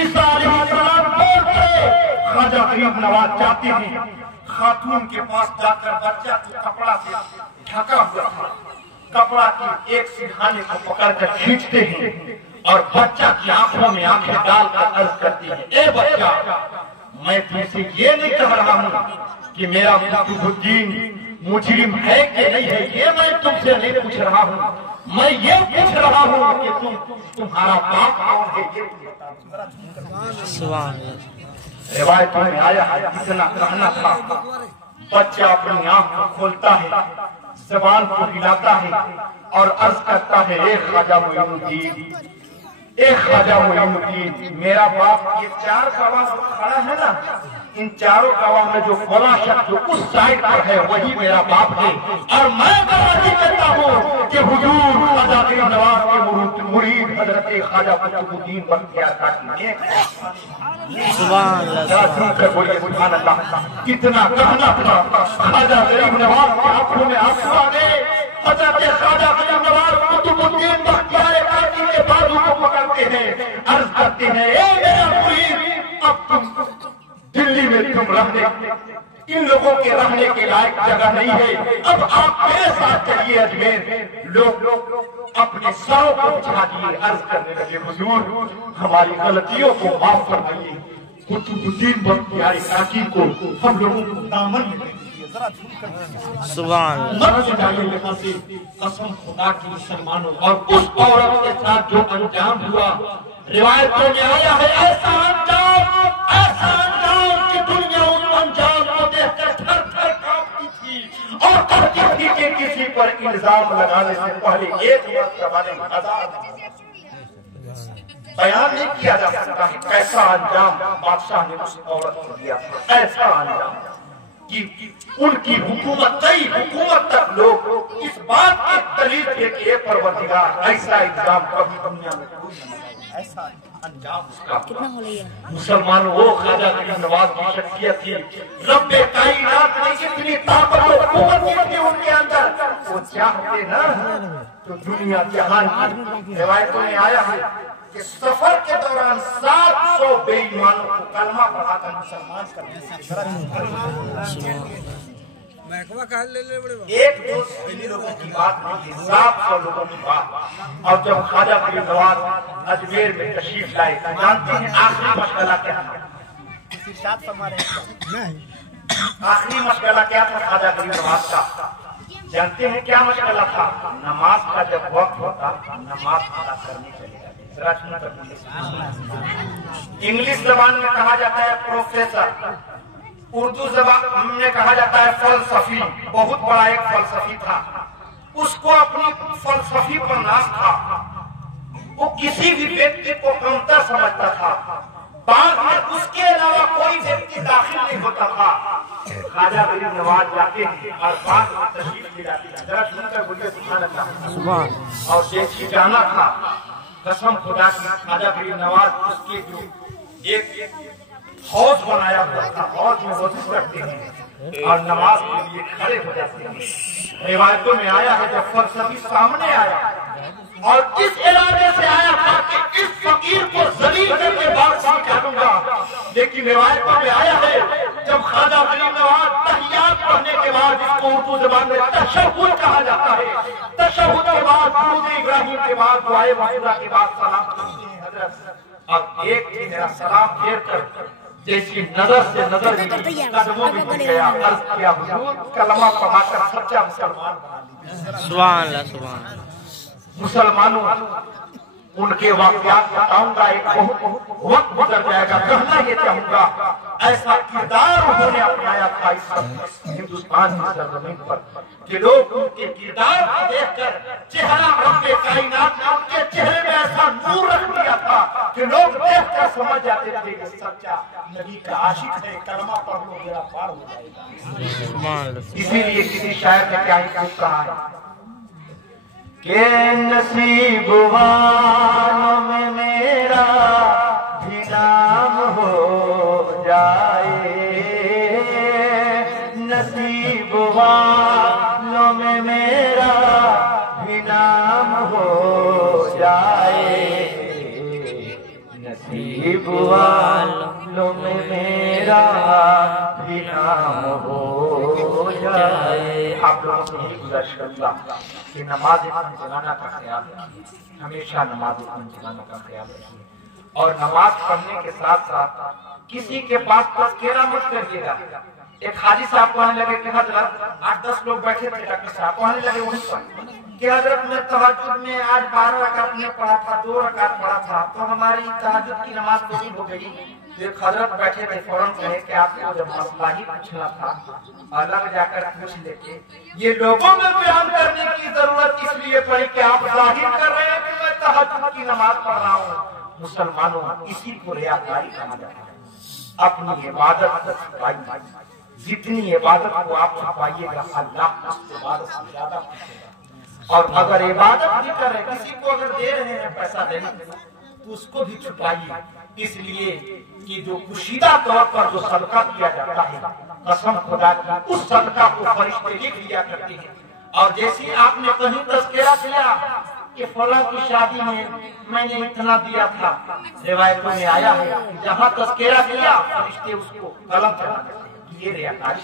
ईसा अलैहिस्सलाम बोल पड़े। ख्वाजा गरीब नवाज जाते हैं, खातून के पास जाकर बच्चा को कपड़ा से ढका हुआ था, कपड़ा के एक सिरहाने को पकड़कर खींचते हैं और बच्चा की आंखों में आंखें डालकर अर्ज करती है, ए बच्चा मैं तुमसे ये नहीं कह रहा हूँ कि मेरा कुतुबुद्दीन मुजरिम है कि नहीं है, ये मैं तुमसे नहीं पूछ रहा हूँ, मैं ये पूछ रहा हूँ कि तुम्हारा बाप कौन है ये रिवायतों में आया है। इतना कहना था, बच्चा अपनी आंख को खोलता है, जबान को हिलाता है और अर्ज करता है, ए ख्वाजा मोइनुद्दीन एक ख्वाजा मोइनुद्दीन, मेरा बाप, ये 4 गवाह खड़ा है ना, इन चारों गवाह में जो फला शख्स जो उस साइड पर है वही मेरा बाप है। और मैं गवाही करता हूँ कि हुजूर ख्वाजा गरीब नवाज के मुरीद हजरत ख्वाजा कुतुबुद्दीन बख्तियार काकी ने। सुभान अल्लाह, बोलिए सुभान अल्लाह। कितना कहना था, ख्वाजा गरीब नवाज की आंखों में आंसू आ गए। हजरत ख्वाजा गरीब नवाज कुतुबुद्दीन बख्तियार काकी के बाजू को पकड़ते हैं, अर्ज करते हैं, ए मेरा मुरीद, अब तुम दिल्ली में तुम रहने, इन लोगों के रहने के लायक जगह नहीं है, अब आप मेरे साथ चलिए अजमेर। लोग अपने सरों को बिछा दिए, अर्ज करने लगे, हुजूर हमारी गलतियों को माफ फरमाइए। कुतुबुद्दीन बख्तियार काकी को हम लोगों को दामन में दीजिए, जरा सुभान मत जाइए यहाँ से, कसम खुदा की मुसलमानों। और उस औरत के साथ जो अंजाम हुआ, रिवायतों में आया है, ऐसा अंजाम कि दुनिया उस अंजाम को देखकर थर थर कांपती थी और कहती थी कि किसी पर इल्जाम लगाने से पहले एक मर्तबा बयान नहीं किया जा सकता है कैसा अंजाम बादशाह ने उस औरत को दिया। ऐसा अंजाम कि उनकी हुकूमत, कई हुकूमत तक लोग इस बात की दलील थे कि परवरदिगार ऐसा इल्जाम कभी दुनिया में ऐसा अंजाम उसका। मुसलमानों, वो ख्वाजा गरीब नवाज की शख्सियत थी, रब्बे कायनात ने इतनी ताकत और कुव्वत थी उनके अंदर, वो चाहते ना तो दुनिया जहान की। रिवायतों में आया है कि सफर के दौरान 700 बेईमानों को कलमा पढ़ाकर मुसलमान करने से एक दो लोगों की बात नहीं, 700 लोगों की बात। और जब ख्वाजा गरीब नवाज अजमेर में तशरीफ लाए, जानते हैं आखिरी मशगला क्या था? आखिरी मशगला क्या था ख्वाजा गरीब नवाज का? जानते हैं क्या मशगला था? नमाज का जब वक्त होता, नमाज अदा करनी चाहिए। इंग्लिश जबान में कहा जाता है प्रोफेसर, उर्दू जबान में कहा जाता है फलसफी। बहुत बड़ा एक फलसफी था, उसको अपनी फलसफी पर नाज था। वो किसी भी व्यक्ति को कमतर समझता था, बाद में उसके अलावा कोई व्यक्ति दाखिल नहीं होता था। ख्वाजा गरीब नवाज जाते हैं और बाद में तशरीफ ले जाते हैं। जरा सुनकर बोलिए सुभान अल्लाह। और देखिए जाना था, कसम खुदा की, ख्वाजा गरीब नवाज उसके जो एक हौज बनाया हुआ था, हौज में वजू करते हैं और नमाज के लिए खड़े हो जाते हैं। रिवायतों में आया है जब फलसफी सामने आया और इस इरादे से आया था कि इस फकीर को जलील करके बादशाह करूंगा, लेकिन रिवायतों में आया है जब ख्वाजा गरीब नवाज तहियात पढ़ने के बाद, इसको उर्दू जबान में तशहुद कहा जाता है, तशहुद के बाद दुरूद इब्राहिम के बाद दुआए मसूदा के बाद सलाम करते हैं हजरत। और एक दिन मेरा सलाम फेर कर जैसी नजर से नजर कदमों में गिर गया, अर्ज किया, हुजूर कलमा पढ़ाकर सच्चा मुसलमान बना लीजिए। सुभान अल्लाह, सुभान अल्लाह। मुसलमानों, उनके वाकयात बताऊंगा, एक बहुत वक्त गुजर जाएगा। कहना ये चाहूंगा, ऐसा किरदार उन्होंने अपनाया था इस हिंदुस्तान की सरजमीन पर कि लोग उनके किरदार को देखकर चेहरा रब्बे कायनात ने उनके चेहरे में ऐसा नूर रख दिया था कि लोग देखकर समझ जाते थे कि सच्चा नबी का आशिक है, कलमा पढ़ लो मेरा पार हो जाएगा। इसीलिए किसी शायर ने क्या ही कहा है के नसीब वालों में मेरा भी नाम हो जाए, नसीब वालों में मेरा भी नाम हो जाए, नसीब वालों में मेरा भी नाम हो जाए। आप लोगों से यही गुजारिश करूंगा कि नमाज जनाना का ख्याल रखिए, हमेशा नमाज जनाना का ख्याल रखिए। और नमाज पढ़ने के साथ साथ किसी के पास तस्करा मत करिएगा। एक हाजी साहब कहने लगे कि हजरत 8-10 लोग बैठे थे, डॉक्टर साहब कहने लगे वहीं पर कि हजरत मैं तहज्जुद में आज 12 रकात में पढ़ा था, 2 रकात पढ़ा था, तो हमारी तहज्जुद की नमाज पूरी हो गई। एक हजरत बैठे थे, फौरन कहे कि आपको जब मसला ही पूछना था अलग जाकर पूछ लेते। ये लोगों में बयान करने की जरूरत इसलिए पड़ी कि आप जाहिर कर रहे हैं कि मैं तहज्जुद की नमाज पढ़ रहा हूँ। मुसलमानों, इसी को रियाकारी कहा जाता है। अपनी इबादत को छुपाइए, जितनी इबादत को आप छुपाइएगा अल्लाह उस इबादत से ज्यादा पूछेगा। और अगर इबादत भी कर रहे, किसी को अगर दे रहे हैं पैसा देने तो उसको भी छुपाइए, इसलिए कि जो कुशीदा तौर पर जो सदका किया जाता है, कसम खुदा की उस सदका को फरिश्ते लिख लिया करते हैं। और जैसे आपने कहीं तज़किरा किया कि फला की शादी में मैंने इतना दिया था, रिवायतों में आया है जहाँ तज़किरा किया फरिश्ते उसको कलम चढ़ा देते हैं, ये रियाकारी।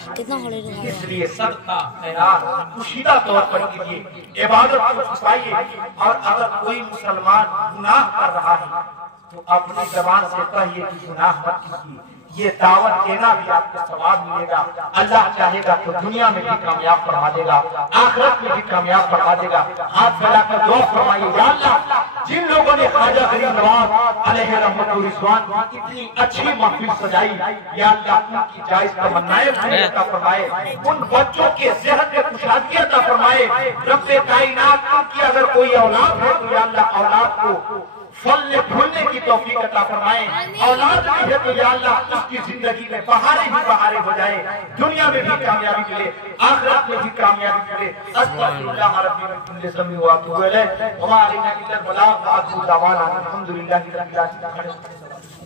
इसलिए सदका खैरात कुशीदा तौर पर कीजिए, इबादत को छुपाइए। और अगर कोई मुसलमान गुनाह कर रहा है तो अपनी जबान से कहिए कि गुनाह मत कीजिए, ये दावत देना भी आपको सवाब मिलेगा। अल्लाह चाहेगा तो दुनिया में भी कामयाब फरमा देगा, आखिरत में भी कामयाब फरमा देगा। हाथ फैलाकर दुआ फरमाइए, या अल्लाह जिन लोगों ने ख्वाजा गरीब नवाज अलैहि रहमत व रिज़वान इतनी अच्छी महफिल सजाई, या अल्लाह उनकी जायज तमन्नाएं पूरी अता फरमाए, उन बच्चों के सेहत में खुशहाली अता फरमाए। रब्बे कायनात की अगर कोई औलाद है तो या अल्लाह औलाद को फलने फूलने की तौफीक अता फरमाए। औलाद भी है तो या अल्लाह उसकी जिंदगी में बहारें ही बहारें हो जाए, दुनिया में भी कामयाबी मिले, आखिरत में भी कामयाबी मिले। अस्तगफिरुल्लाह रब्बी मिन कुल्ली ज़ंबिन व अतूबु इलैह। व मा अलैना इल्ला अल बलाग व आखिरु दअवाना अनिल हम्दुलिल्लाहि रब्बिल आलमीन।